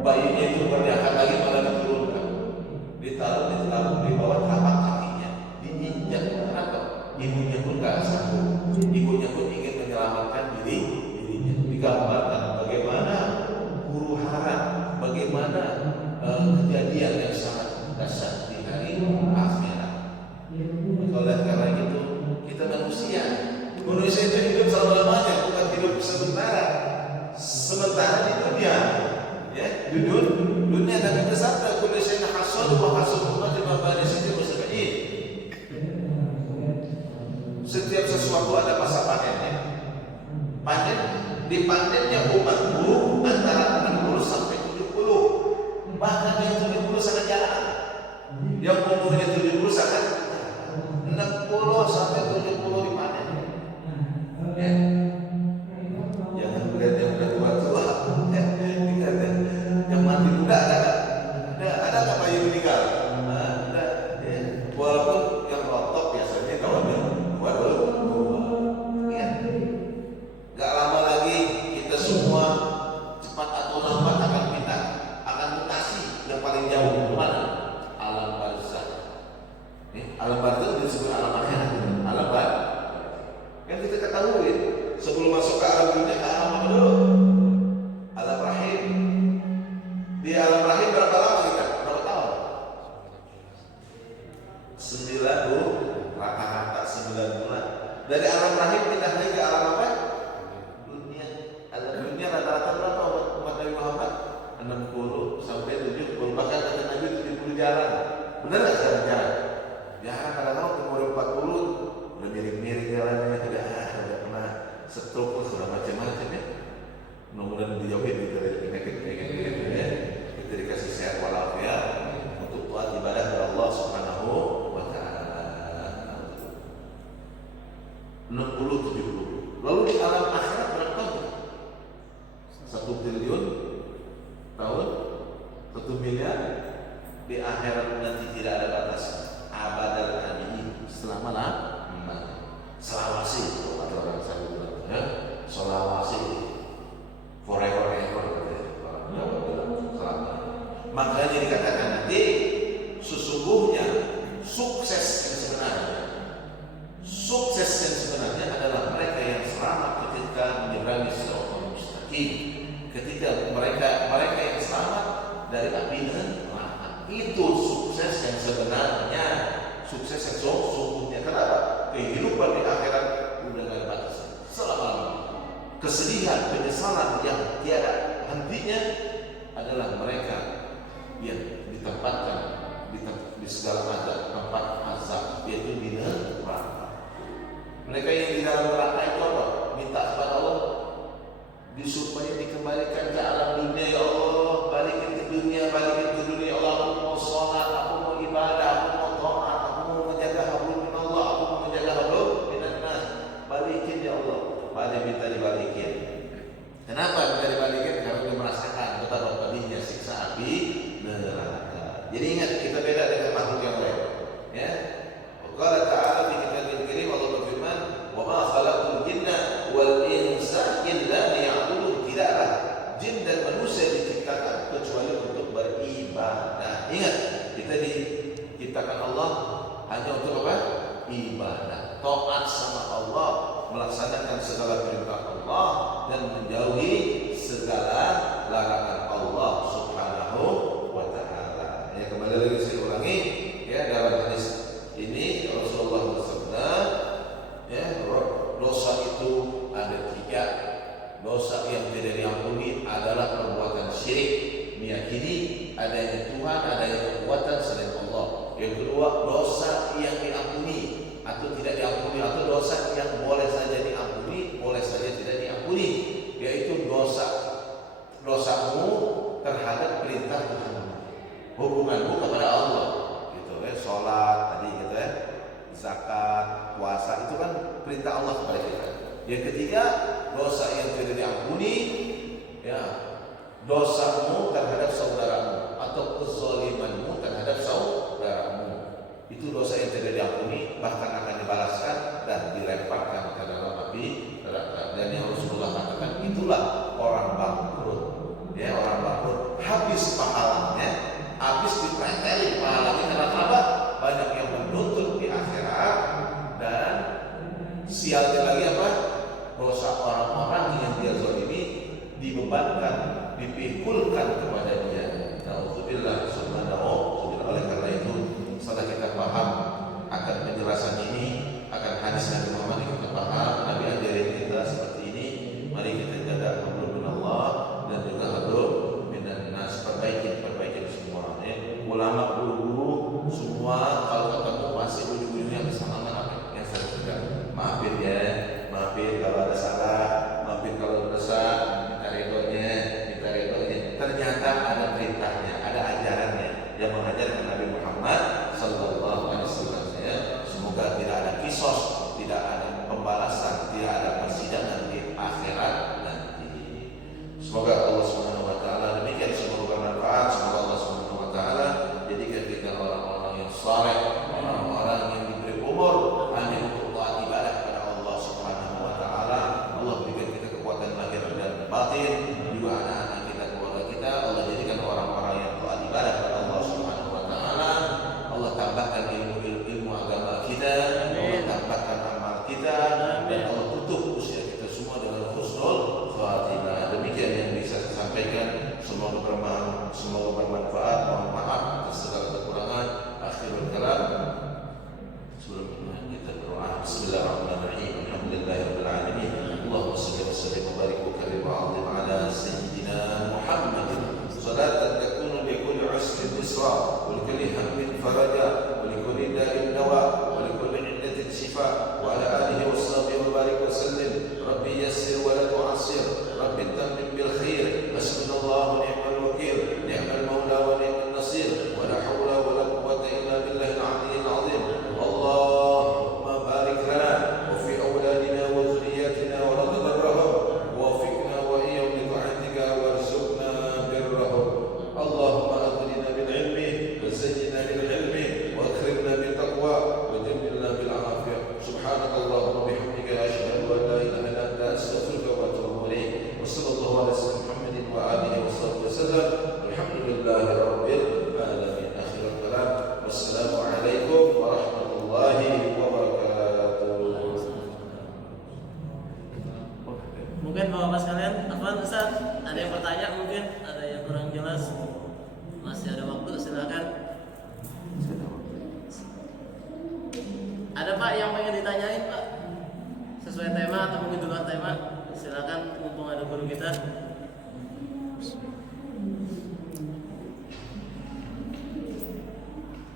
bayinya itu berdiangkat lagi, malah diturunkan, ditaruh di bawah tapak kakinya, diinjak. Kenapa? Ibunya pun gak sanggup, ibunya pun ingin menyelamatkan dirinya. Digambarkan bagaimana huru hara, bagaimana kejadian yang sangat dahsyat di hari akhirat. Kalau lihat karena itu, kita manusia itu hidup selama-lamanya, bukan hidup sementara. Sementara di dunia, ya, dunia Nabi bersabda, kullu syai'in hasan wa hasan ummati ma ba'da sittin wa sab'in. Setiap sesuatu ada masa panennya. Panen, dipanennya umatku antara 60 sampai 70. Bahkan yang 70 sangat jarang. Yang umurnya 70 sangat 60 sampai 70 dipanen. Ya. Jangan melihat yang udah tua-tua. Ingat ya, yang mati muda ada apa bayi meninggal? Ada. Ya. Walaupun yang rontok biasanya kalau dia tua dulu. Ya. Gak lama lagi kita semua cepat atau lambat akan mutasi yang paling jauh kemana? Alam barzakh. Alam barzakh disebut alam akhirat. Alam barzakh. Yang kita ketahui sebelum masuk ke alam dunia, ke alam apa dulu? Alam rahim. Di alam rahim berapa lama kita? Berapa tahun? 9 rata-rata 9 bulan. Dari alam rahim pindah lagi ke alam apa? Dunia. Alam dunia rata-rata berapa umat Nabi Muhammad? 60 sampai 70. Bahkan kata Nabi 70 jalan. Benar nggak jalan-jalan? Jarang, kadang-kadang umur 40 udah miring-miring jalannya, udah pernah stroke, sudah macam-macam ya. Mudah-mudahan dijauhin dari penyakit-penyakit ya. Kita dikasih sehat walafiat untuk taat ibadah kepada Allah Subhanahu Subhanahu wa taala. 60-70. Lalu di alam akhirat berapa tahun? 1 triliun tahun, 1 miliar. Di akhirat nanti tidak ada batas, abadal amin, selama-lamanya. Selawasi kalau kata orang sana bilang, ya, selawasi, forever ever, selama. Makanya dikatakan nanti sesungguhnya sukses yang sebenarnya adalah mereka yang selamat ketika menyeberangi siratal mustaqim, ketika mereka yang selamat dari api neraka. Itu sukses yang sebenarnya, sukses yang sesungguhnya. Kenapa? Kehidupan di akhirat udah gak ada batas, selama-lamanya. Kesedihan, penyesalan yang tiada hentinya adalah mereka yang ditempatkan di segala macam tempat azab, yaitu di neraka. Mereka yang di dalam neraka itu apa? Minta kepada Allah supaya dikembalikan ke alam dunia. Ya Allah, balikin ke dunia ya Allah. Aku mau sholat, aku mau ibadah, aku mau taat, aku mau menjaga hablum min Allah, aku mau menjaga hablum minan nas. Balikin ya Allah. Pada minta dibalikin. Kenapa minta dibalikin? Karena dia merasakan betapa pedihnya siksa api neraka. Jadi ingat, kita beda dengan makhluk yang lain. Ya. Qala ta'ala fi kitabil karim, Allah berfirman, "Wa ma khalaqtul jinna wal insa illa liya'budun." Tidaklah jin dan manusia diciptakan kecuali untuk beribadah. Ingat, kita diciptakan Allah hanya untuk apa? Ibadah. Taat sama Allah, melaksanakan segala perintah Allah dan menjauhi segala larangan Allah Subhanahu wa taala. Ya, kembali lagi saya ulangi, ya, dalam hadis ini Rasulullah bersabda, ya, dosa itu ada 3. Dosa yang tidak diampuni adalah perbuatan syirik, meyakini adanya Tuhan, adanya kekuatan selain Allah. Yang kedua, dosa yang diampuni atau tidak diampuni, atau dosa yang boleh saja diampuni, boleh saja tidak diampuni, yaitu dosamu terhadap perintah Tuhan, hubunganmu kepada Allah, gitu ya. Sholat tadi gitu ya, zakat, puasa, itu kan perintah Allah kepada kita. Yang ketiga, dosa yang tidak diampuni, ya, dosamu terhadap saudaramu atau kezalimanmu terhadap saudaramu. Itu dosa yang tidak diampuni, bahkan akan dibalaskan dan dilemparkan ke dalam api neraka. Dan yang Rasulullah katakan, itulah orang bangkrut. Ya, orang bangkrut, habis pahalanya, habis dipreteli pahalanya. Kenapa? Banyak yang menuntut di akhirat, dan sialnya lagi apa? Dosa orang-orang yang dia zalimi dibebankan, dipikulkan kepada dia. Nauzubillah subhanahu. Oleh karena itu, setelah kita paham akan penjelasan ini, akan hadis Nabi Muhammad yang kita paham, Nabi ajarin kita seperti ini. Mari kita jaga hablum min Allah dan juga hablum minan nas. Perbaiki semua. Ulama guru semua kalau ketemu masih ujung-ujungnya bersama apa yang saya sudah. Maafin ya, maafin kalau ada salah, maafin kalau dosa, minta ridhonya. Ternyata ada perintahnya, ada ajarannya yang mengajarkan Nabi Muhammad sallallahu alaihi wasallam. Semoga tidak ada kisos, tidak ada pembalasan, tidak ada persidangan di akhirat nanti. Semoga Allah Subhanahu wa taala demikian, semoga bermanfaat. Semoga Allah Subhanahu wa taala jadikan kita orang-orang yang saleh, orang-orang yang diberi umur hanya untuk taat ibadah kepada Allah Subhanahu wa taala. Allah berikan kita kekuatan lahir dan batin, juga anak-anak kita, keluarga kita. Allah jadikan orang-orang yang taat ibadah kepada Allah Subhanahu wa taala. Allah tambahkan ilmu agama kita, Allah tambahkan amal kita, dan Allah tutup usia kita semua dengan husnul khatimah. Demikian yang bisa saya sampaikan. Semoga bermanfaat. Mohon maaf atas segala kekurangan. Akhirul kalam. Sebelum kita Ada Pak yang pengen ditanyain Pak? Sesuai tema atau mungkin di luar tema? Silakan, mumpung ada guru kita.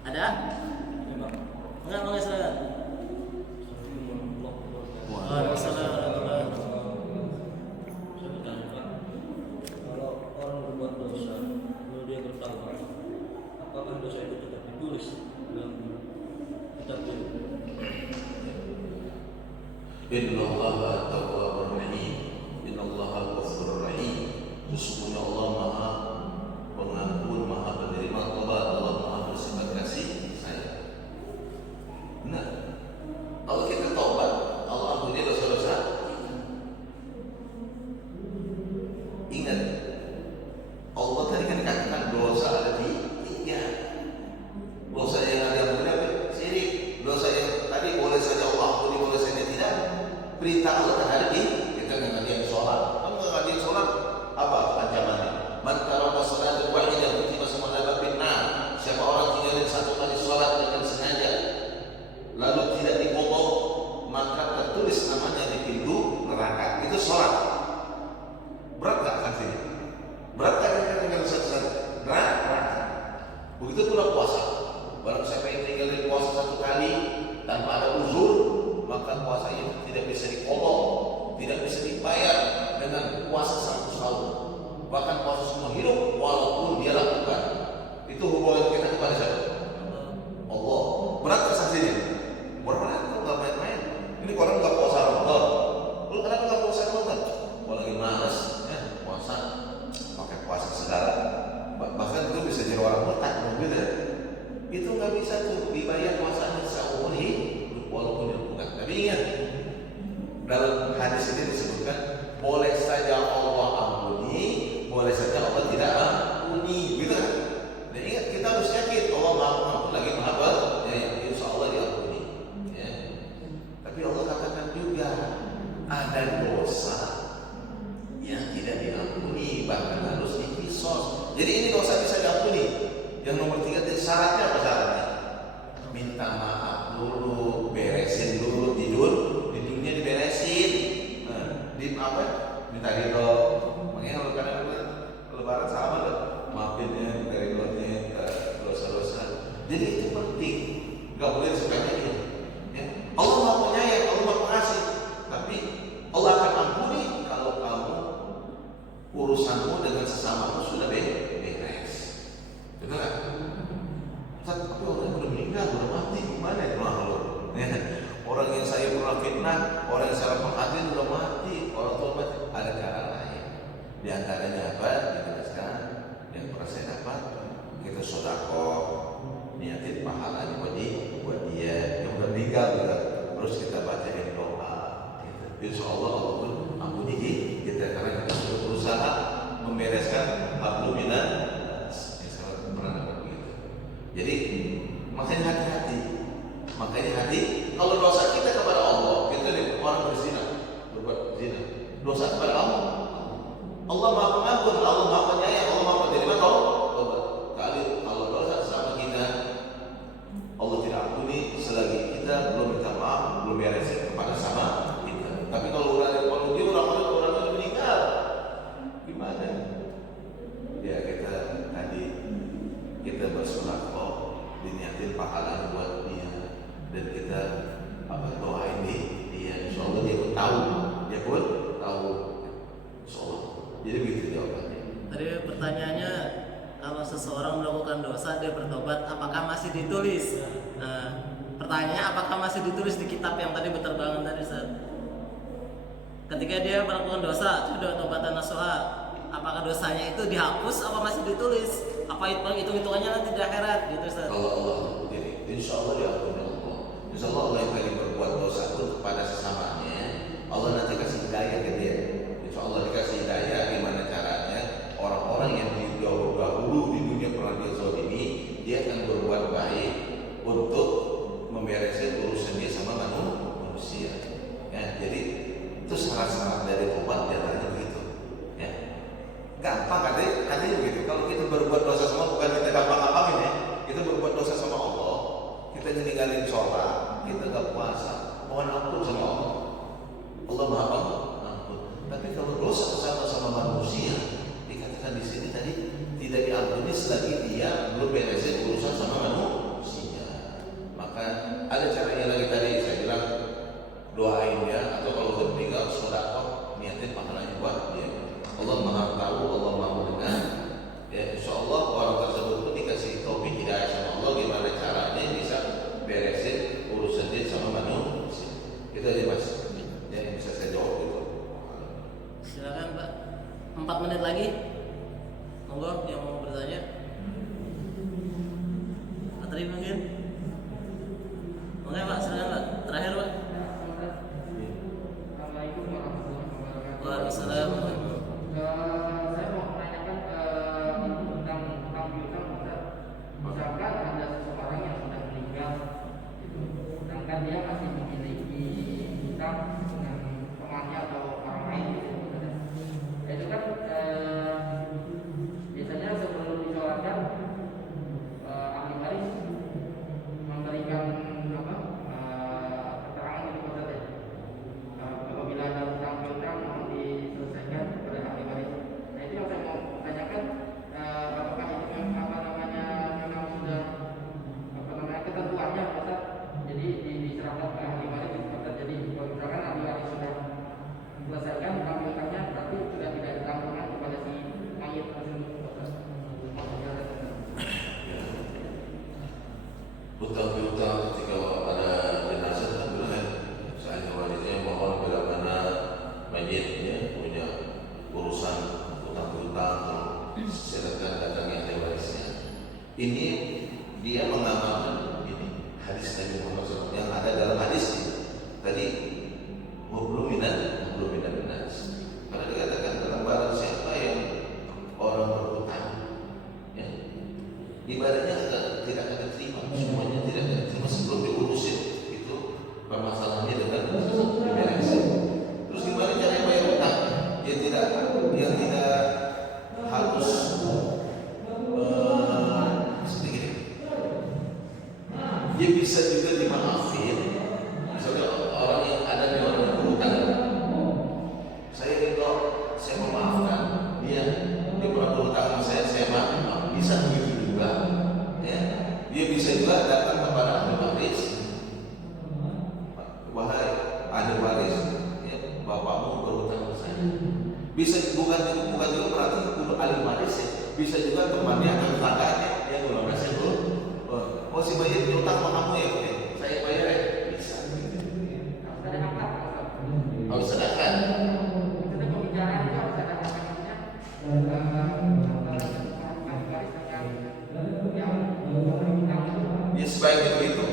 Ada? Enggak, mau silakan. Waalaikumsalam warahmatullahi wabarakatuh. Saya bertanya Pak, kalau orang berbuat dosa lalu dia bertaubat, apakah dosa itu tetap ditulis dalam kitab ini? Innallaha tawwabur rahim. Innallaha ghafurur rahim. Sesungguhnya Allah Maha Pengampun, Maha Penerima taubat. Allah Maha bersifat kasih sayang. Nah, kalau kita taubat, Allah ampuni dosa-dosa. Ingat, Allah tadi kan katakan dosa ada tiga. Dosa yang ada ampuni apa? Syirik. Dosa yang tadi boleh saja Allah ampuni, boleh saja tidak. Perintah Allah terhadap kita nggak ngadiin sholat. Kamu nggak ngadiin sholat, apa ancamannya? Man taraka sholatan wahidah kutiba sama'ala finnar. Siapa orang tinggalin satu kali sholat dengan sengaja lalu tidak diqadha, maka tertulis namanya di pintu neraka. Itu sholat. Berat nggak sanksinya? Berat nggak dengan satu? Berat. Begitu pula puasa. Barang siapa yang tinggalin puasa satu kali tanpa ada uzur, maka puasa itu tidak bisa diqadha, tidak bisa dibayar dengan puasa 100 tahun. Bahkan puasa semua hidup walaupun dia lakukan. Itu hubungan kita kepada siapa? Allah. Berat nggak sanksinya? Berat, kalau nggak main-main. Ini orang nggak puasa Ramadan. Lu kenapa nggak puasa Ramadan? Kalau lagi malas, ya puasa, pakai puasa segala. Bahkan itu bisa jadi orang murtad, begitu. Itu nggak bisa tuh dibayar puasanya seumur hidup walaupun dia bukan. Tapi ingat, dalam hadis ini disebutkan boleh saja Allah ampuni, boleh saja Allah tidak ampuni, gitu kan? Dan ingat, kita harus yakin Allah Maha Pengampun lagi Maha Penyayang. Insya Allah diampuni. Ya. Tapi Allah katakan juga ada dosa yang tidak diampuni, bahkan harus dikisos. Jadi ini dosa bisa diampuni. Yang nomor 3 tadi syaratnya apa syaratnya? Minta maaf dulu, beresin dulu tidur, di dunia diberesin. Nah, di apa? Minta ridho. Makanya kalau kadang-kadang lebaran sama tuh, maafin ya, minta ridhonya, dosa-dosa. Jadi itu penting, nggak boleh disepelein. Ya. Allah Maha Penyayang, Allah Maha Pengasih. Tapi Allah akan ampuni kalau kamu urusanmu dengan sesamamu sudah beres. Betul nggak? Tapi orang yang udah meninggal, udah mati, gimana ya makhluk? Orang yang saya pernah fitnah, orang yang saya penghadin udah mati, orang tua mati. Ada cara lain. Di antaranya apa? Dijelaskan yang pernah saya dapat, kita sedekah, niatin pahalanya buat dia yang udah meninggal juga. Terus kita bacain doa. Insya Allah Allah pun ampuni kita karena kita sudah berusaha membereskan hablum minan. Jadi makanya hati-hati. Makanya hati. Kalau dosa kita kepada Allah, kita nih orang berzina, berbuat zina, dosa kepada Allah. Allah Maha Pengampun, Allah Maha Penyayang, Allah Maha Penerima taubat. Kali kalau dosa sama kita, Allah tidak ampuni selagi kita belum minta maaf, belum beresin kepada sama kita. Tapi kalau udah orang meninggal, gimana? Ya kita bersedekah, diniatin pahala buat dia, dan kita doain dia. Insya Allah dia pun tahu, Insya Allah. Jadi begitu jawabannya. Tadi pertanyaannya, kalau seseorang melakukan dosa dia bertobat, apakah masih ditulis? Pertanyaannya, apakah masih ditulis di kitab yang tadi berterbangan tadi Ustaz? Ketika dia melakukan dosa, sudah tobatan nasuha, apakah dosanya itu dihapus apa masih ditulis? Apa hitung-hitungannya nanti di akhirat gitu Ustaz? Kalau Allah jadi, insya Allah diampuni Allah. Insya Allah Allah yang tadi berbuat dosa itu kepada sesamanya, Allah nanti kasih hidayah ke dia. Insya Allah dikasih hidayah. Gimana caranya? Orang-orang yang dahulu di dunia pernah dizalimi, dia akan berbuat baik untuk membereskan urusan dia sama manusia. Ya, jadi itu syarat-syarat dari tobat diantaranya begitu. Ya. Gampang katanya begitu. Kalau kita berbuat dosa sama, bukan kita gampang-gampangin ya. Kita berbuat dosa sama Allah, kita meninggal ninggalin sholat, kita gak puasa, mohon ampun sama Allah. Allah maha ampun. Tapi kalau dosa sama manusia, dikatakan di sini tadi tidak diampuni selagi dia belum beresin urusan sama manusia. Maka ada caranya lagi tadi saya bilang, doain dia, atau kalau udah meninggal sedekah, niatin pahalanya buat dia. Allah maha tahu, Allah maha mendengar. Ya, insya Allah orang tersebut pun dikasih taufik hidayah sama Allah gimana caranya bisa beresin urusan dia sama manusia. Itu aja mas, yang bisa saya jawab itu. Silakan Pak, 4 menit lagi. Monggo yang mau bertanya. Materi mungkin. Oke Pak, silakan Pak. Terakhir Pak. Assalamualaikum warahmatullahi wabarakatuh. Waalaikumsalam. Saya mau menanyakan tentang piutang, Ustaz. Misalkan ada seseorang yang sudah meninggal, gitu, sedangkan dia masih memiliki hutang dengan temannya atau orang lain, gitu. Nah, itu kan biasanya sebelum disolatkan ahli waris memberikan keterangan gitu, Ustaz, ya. Apabila ada hutang piutang mohon diselesaikan kepada ahli waris. Nah, itu yang saya mau tanyakan, apakah itu memang memang sudah ketentuannya, Ustaz? Jadi diserahkan ke ahli waris, Ustaz. Jadi kalau misalkan ahli waris sudah selesaikan hutang piutangnya, berarti sudah tidak ditanggungan kepada si mayit tersebut, Ustaz. Hutang piutang ketika ada jenazah kan benar, saya warisnya mohon bila mana mayitnya punya urusan hutang piutang, silakan datangi ahli warisnya. Ini dia mengamalkan ini hadis Nabi Muhammad SAW yang ada dalam hadis ini. Tadi belum minat nas. Karena dikatakan dalam barang siapa yang orang berhutang, ya, ibadahnya tidak akan diterima, semuanya tidak akan diterima sebelum diurusin itu permasalahannya dengan diberesin. Terus gimana cara bayar hutang? Yang tidak harus seperti ini. Dia bisa juga dimaafin. Misalnya orang yang ada di orang berhutang, saya ridho, saya memaafkan dia pernah berhutang sama saya maaf. Bisa begitu juga, ya. Dia bisa juga datang kepada ahli waris, wahai ahli waris, ya, bapakmu berhutang sama saya. Bisa bukan juga berarti kudu ahli waris, ya. Bisa juga temannya atau tetangganya yang ulama saya dulu. Oh si mayit berhutang sama kamu ya, saya bayar ya. Bisa. Ada apa? Harus sedekah. Maksudnya pembicaraan itu harus ada apa-apanya antara ahli waris dengan yang berhutang itu. Ya sebaiknya begitu,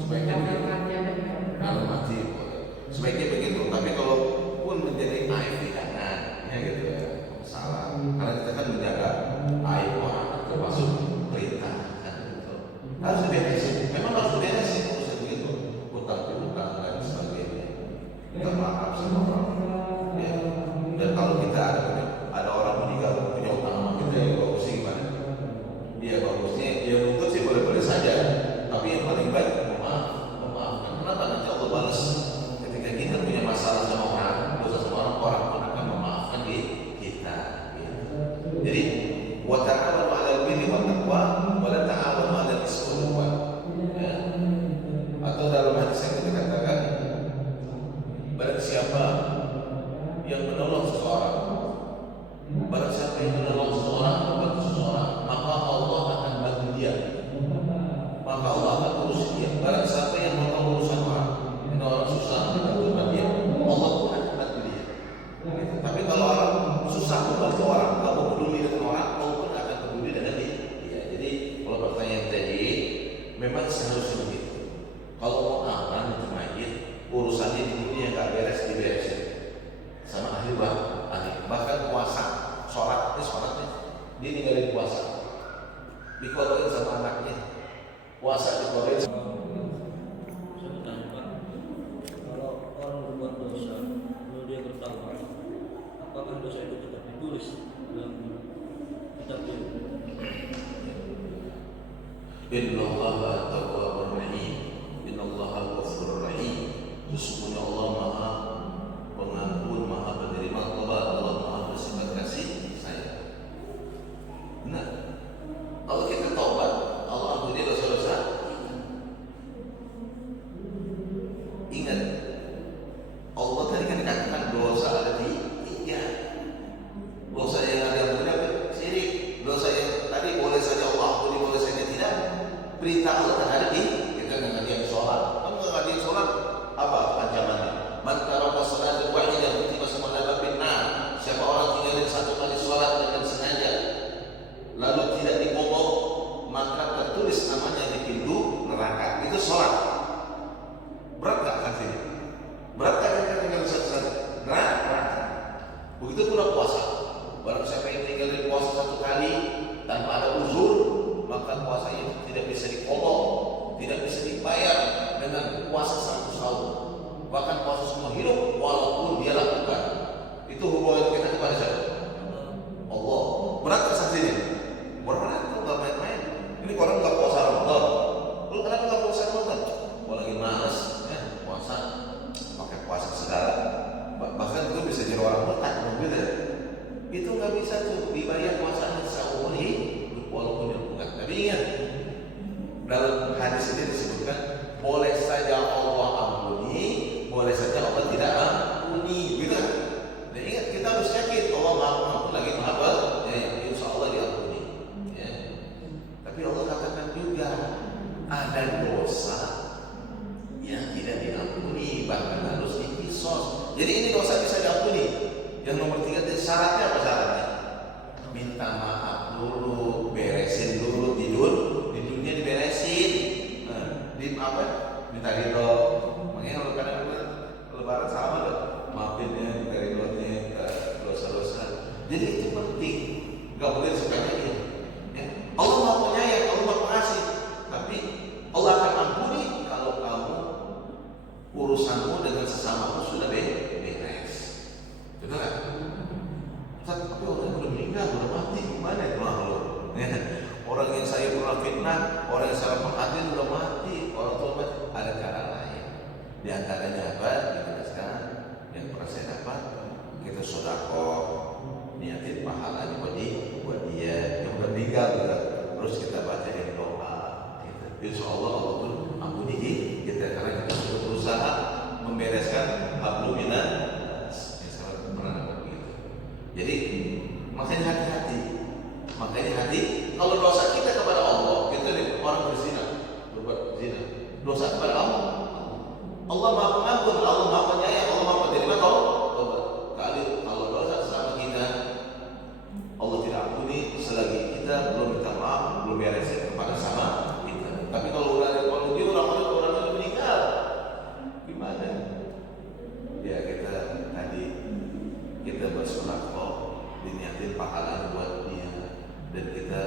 sebaiknya Yang begitu. mati ada juga. Kalau mati boleh. Sebaiknya begitu. Tapi kalau pun menjadi aib di kanan, ya gitu ya, salah. Karena kita kan menjaga aib orang, termasuk perintah, kan gitu. Harus diberesin. Memang harus diberesin urusan begitu. Hutang piutang dan sebagainya. Kita maaf sama orang. Ya. Dan kalau kita ada orang meninggal punya utang sama kita, ya bagusnya gimana? Dia bagusnya, dia nuntut sih boleh-boleh saja. Tapi yang paling baik memaafkan. Kenapa nanti Allah balas ketika kita punya masalah sama orang, dosa sama orang pun akan memaafkan kita. Gitu. Jadi, wa ta'awanu 'alal birri wat taqwa wa la ta'awanu 'alal ismi wal 'udwan. Ya. Atau dalam hadis yang dikatakan, barang siapa yang menolong seseorang, barang siapa yang menolong seseorang, membantu seseorang, maka Allah akan bantu dia. Maka Allah akan urus dia. Barang siapa yang mau urusan orang, ini orang susah membantu dia, Allah pun akan bantu dia. Gitu. Tapi kalau orang susah membantu orang, kamu peduli dengan orang, Allah pun akan peduli dengan dia. Jadi kalau pertanyaan tadi, memang seharusnya begitu. Kalau mau aman itu mayit, urusannya di dunia nggak beres diberesin sama ahli bahkan puasa, sholat dia ninggalin puasa, dikodokin sama anaknya, puasa dikodokin. Saya bertanya Pak, kalau orang berbuat dosa lalu dia bertaubat, apakah dosa itu tetap ditulis dalam kitab dia? Innallaha tawwabur rahim. Itu hubungan kita kepada siapa? Allah. Berat nggak saksinya? Berat tuh, nggak main-main. Ini orang nggak puasa Ramadan. Lu kenapa nggak puasa Ramadan? Gua lagi malas, ya puasa, pakai puasa segala. Bahkan itu bisa jadi orang murtad, gitu ya. Itu nggak bisa tuh dibayar puasanya seumur hidup walaupun dia bukan. Tapi ingat, dalam hadis ini disebutkan boleh saja Allah ampuni, boleh saja Allah tidak ampuni, gitu kan? Dan ingat, kita harus yakin Allah Maha Pengampun lagi Maha Insya Allah diampuni. Ya. Tapi Allah katakan juga ada dosa yang tidak diampuni, bahkan harus dikisos. Jadi ini dosa bisa diampuni. Yang nomor 3 itu syaratnya apa syaratnya? Minta maaf dulu, beresin dulu di dunia diberesin. Di apa? Minta ridho. Makanya kalau kadang lebaran sama dong, maafin ya, minta ridhonya, dosa-dosa. Jadi itu penting, nggak boleh disepelekan. Ya. Allah Maha Penyayang, Allah Maha Pengasih. Tapi Allah akan ampuni kalau kamu urusanmu dengan sesamamu sudah beres. Betul nggak? Ustaz, tapi orang udah meninggal, udah mati, gimana itu makhluk? Orang yang saya pernah fitnah, orang yang saya penghati udah mati, orang tua mati. Ada cara lain. Di antaranya apa? Dijelaskan yang pernah saya dapat, kita sedekah, niatin pahalanya buat dia yang udah meninggal, terus kita bacain doa. Insya Allah Allah pun ampuni kita karena kita sudah berusaha membereskan hablum minan nas. Yang pernah begitu. Jadi makanya hati-hati. Makanya hati kalau dosa kita kepada Allah, kita nih orang berzina, berbuat zina, dosa kepada Allah. Allah Maha Pengampun, Allah Maha Penyayang, Allah Maha Penerima taubat. Kalau dosa sama kita, Allah tidak ampuni selagi kita belum minta maaf, belum beresin kepada sama kita. Tapi kalau dia orang meninggal, gimana? Ya kita bersedekah, diniatin pahala buat dia, dan kita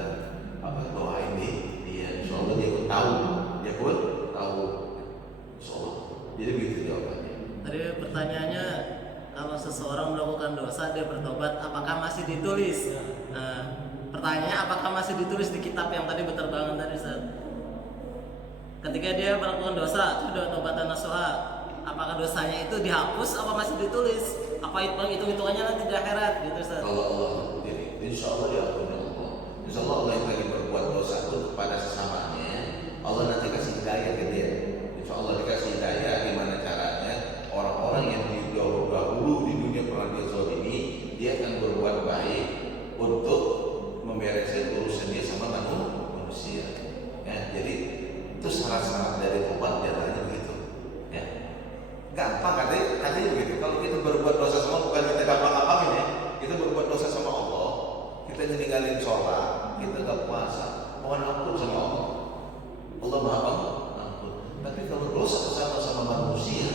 doain dia. Insya Allah dia pun tahu, Insya Allah. Jadi begitu jawabannya. Tadi pertanyaannya, kalau seseorang melakukan dosa dia bertobat, apakah masih ditulis? Pertanyaannya, apakah masih ditulis di kitab yang tadi berterbangan tadi, Ustaz? Ketika dia melakukan dosa, sudah tobatan nasuha, apakah dosanya itu dihapus apa masih ditulis? Apa hitung-hitungannya nanti di akhirat gitu, Ustaz? Kalau Allah ampuni, insya Allah diampuni Allah. Insya Allah Allah yang lagi berbuat dosa itu kepada sesamanya, Allah nanti kasih hidayah ke dia. Insya Allah dikasih hidayah. Gimana caranya? Orang-orang yang dahulu di dunia pernah dia zalimi, dia akan berbuat baik untuk membereskan urusan dia sama manusia. Ya, jadi itu syarat-syarat dari tobat diantaranya begitu. Ya, gampang katanya begitu. Kalau kita berbuat dosa sama, bukan kita gampang-gampangin ya. Kita berbuat dosa sama Allah, kita ninggalin sholat, kita gak puasa, mohon ampun sama Allah. Allah Maha Ampun. Tapi kalau dosa sama manusia,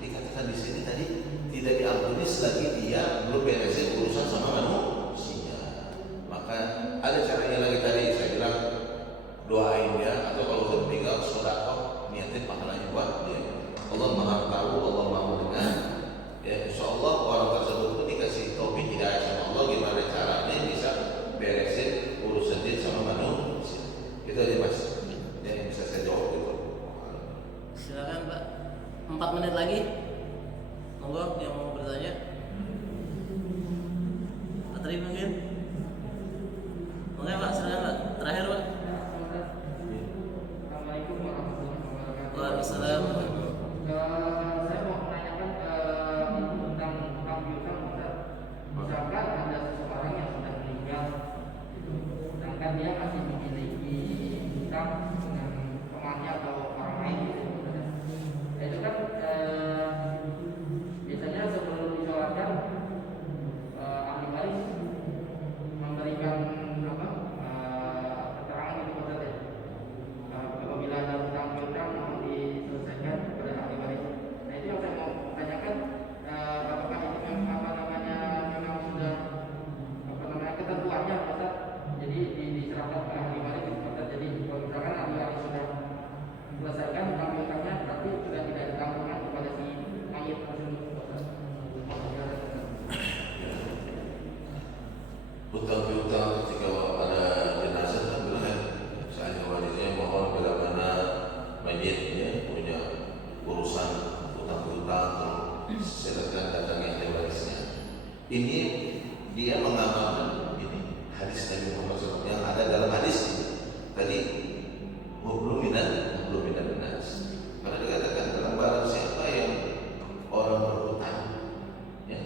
dikatakan di sini tadi tidak diampuni selagi dia belum beresin urusan sama manusia. Maka ada caranya lagi tadi saya bilang, doain dia, atau kalau sudah meninggal sedekah, niatin pahalanya buat dia. Allah Maha Tahu, Allah Maha Mendengar. Ya, insya Allah orang tersebut pun dikasih taufik hidayah sama Allah gimana caranya bisa beresin urusan dia sama manusia. Itu aja Mas. Yang bisa saya jawab itu. Silakan Pak, 4 menit lagi. Monggo yang mau bertanya. Pak Tri mungkin. Oke Pak, silakan Pak. Terakhir Pak. Assalamualaikum warahmatullahi wabarakatuh. Waalaikumsalam. Saya mau menanyakan itu tentang hutang. Misalkan ada seseorang yang sudah meninggal, sedangkan dia masih memiliki hutang dengan temannya atau orang lain gitu. Nah, itu kan biasanya sebelum disolatkan ahli waris memberikan keterangan itu maksudnya apabila ada hutang piutang mohon diselesaikan kepada ahli waris. ini dia mengamalkan ini hadis Nabi Muhammad SAW yang ada dalam hadis tadi, belum minat nas. Karena dikatakan dalam barang siapa yang orang berhutang, ya,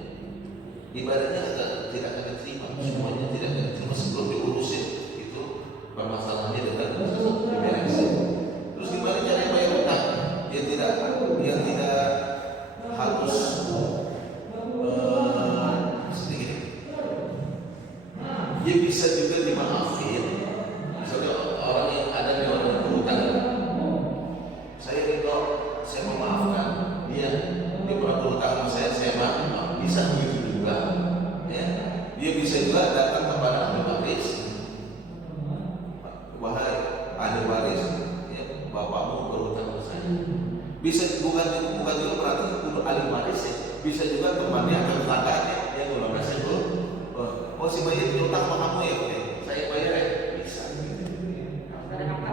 ibadahnya tidak akan diterima, semuanya tidak akan diterima sebelum diurusin itu permasalahannya dengan diberesin. Terus gimana cara bayar hutang? Yang tidak harus sedikit. Dia bisa juga dimaafin. Misalnya orang yang ada di orang berhutang, saya ridho, saya memaafkan dia pernah berhutang sama saya maaf. Bisa begitu juga, ya. Dia bisa juga datang kepada ahli waris, wahai ahli waris, ya, bapakmu berhutang sama saya. Bisa bukan juga berarti untuk ahli waris, ya. Bisa juga temannya atau tetangganya yang belum ngasih itu. Oh, si mayit berhutang sama kamu ya, oke, saya bayar ya. Bisa. Ada apa?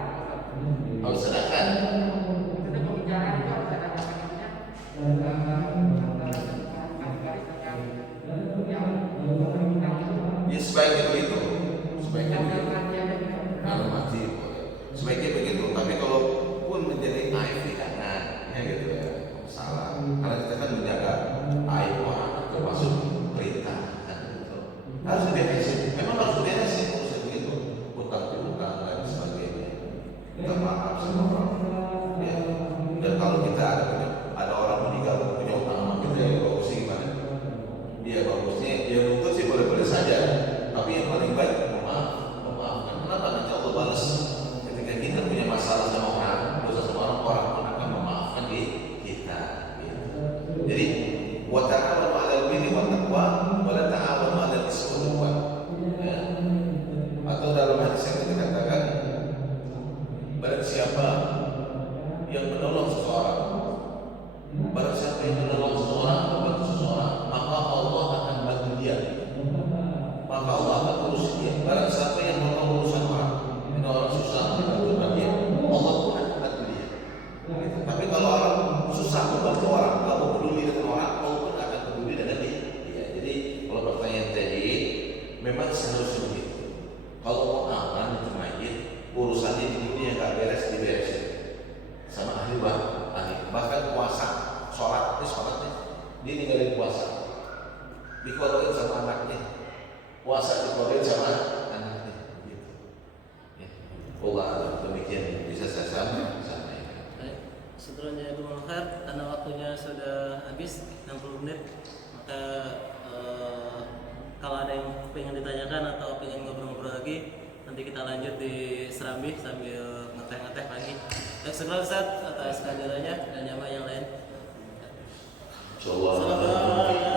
Harus sedangkan. Maksudnya pembicaraan itu harus ada apa-apanya antara ahli waris dengan yang berhutang itu. Ya sebaiknya begitu. Sebaiknya Yang begitu. mati ada juga. Kalau mati boleh. Sebaiknya begitu. Tapi kalau pun menjadi aib di kanan, ya gitu ya, salah. Karena kita kan menjaga aib orang termasuk perintah, kan gitu. Harus diberesin. Memang harus diberesin urusan begitu. Utang piutang dan sebagainya. Minta maaf sama orang. Ya. Dan kalau kita ada orang meninggal punya utang sama kita, ya bagusnya gimana? Dia bagusnya, dia nuntut sih boleh-boleh saja. Tapi yang paling baik memaafkan. Kenapa? Nanti Allah balas. Ketika kita punya masalah sama orang, dosa sama orang pun akan memaafkan kita. Gitu. Jadi, wa ta'awanu 'alal birri wat taqwa wa la ta'awanu 'alal ismi wal 'udwan. Ya. Atau dalam hadis yang dikatakan, barang siapa yang menolong seseorang, barang siapa yang menolong seseorang, membantu seseorang, maka Allah akan bantu dia. Maka Allah akan urus dia. Barang siapa yang menolong urusan orang, ini orang susah membantu dia, Allah pun akan bantu dia. Gitu. Tapi kalau orang susah membantu orang, kalau peduli dengan orang, Allah pun akan peduli dengan dia. Ya, jadi kalau pertanyaan tadi, memang seharusnya begitu. Kalau mau aman itu mayit, urusannya di dunia nggak beres diberesin sama ahli bahkan puasa, sholat nih, dia ninggalin puasa, dikodokin sama anaknya, puasa dikodokin sama anaknya, gitu. Ya. Allah demikian bisa saya sampaikan. Baik, seterusnya Ibu Mulkhair, karena waktunya sudah habis 60 menit, maka kalau ada yang pengen ditanyakan atau pengen ngobrol-ngobrol lagi, nanti kita lanjut di Serambi sambil ngeteh-ngeteh lagi. Sekarang Ustaz atas kehadirannya dan jamaah yang lain. Insyaallah.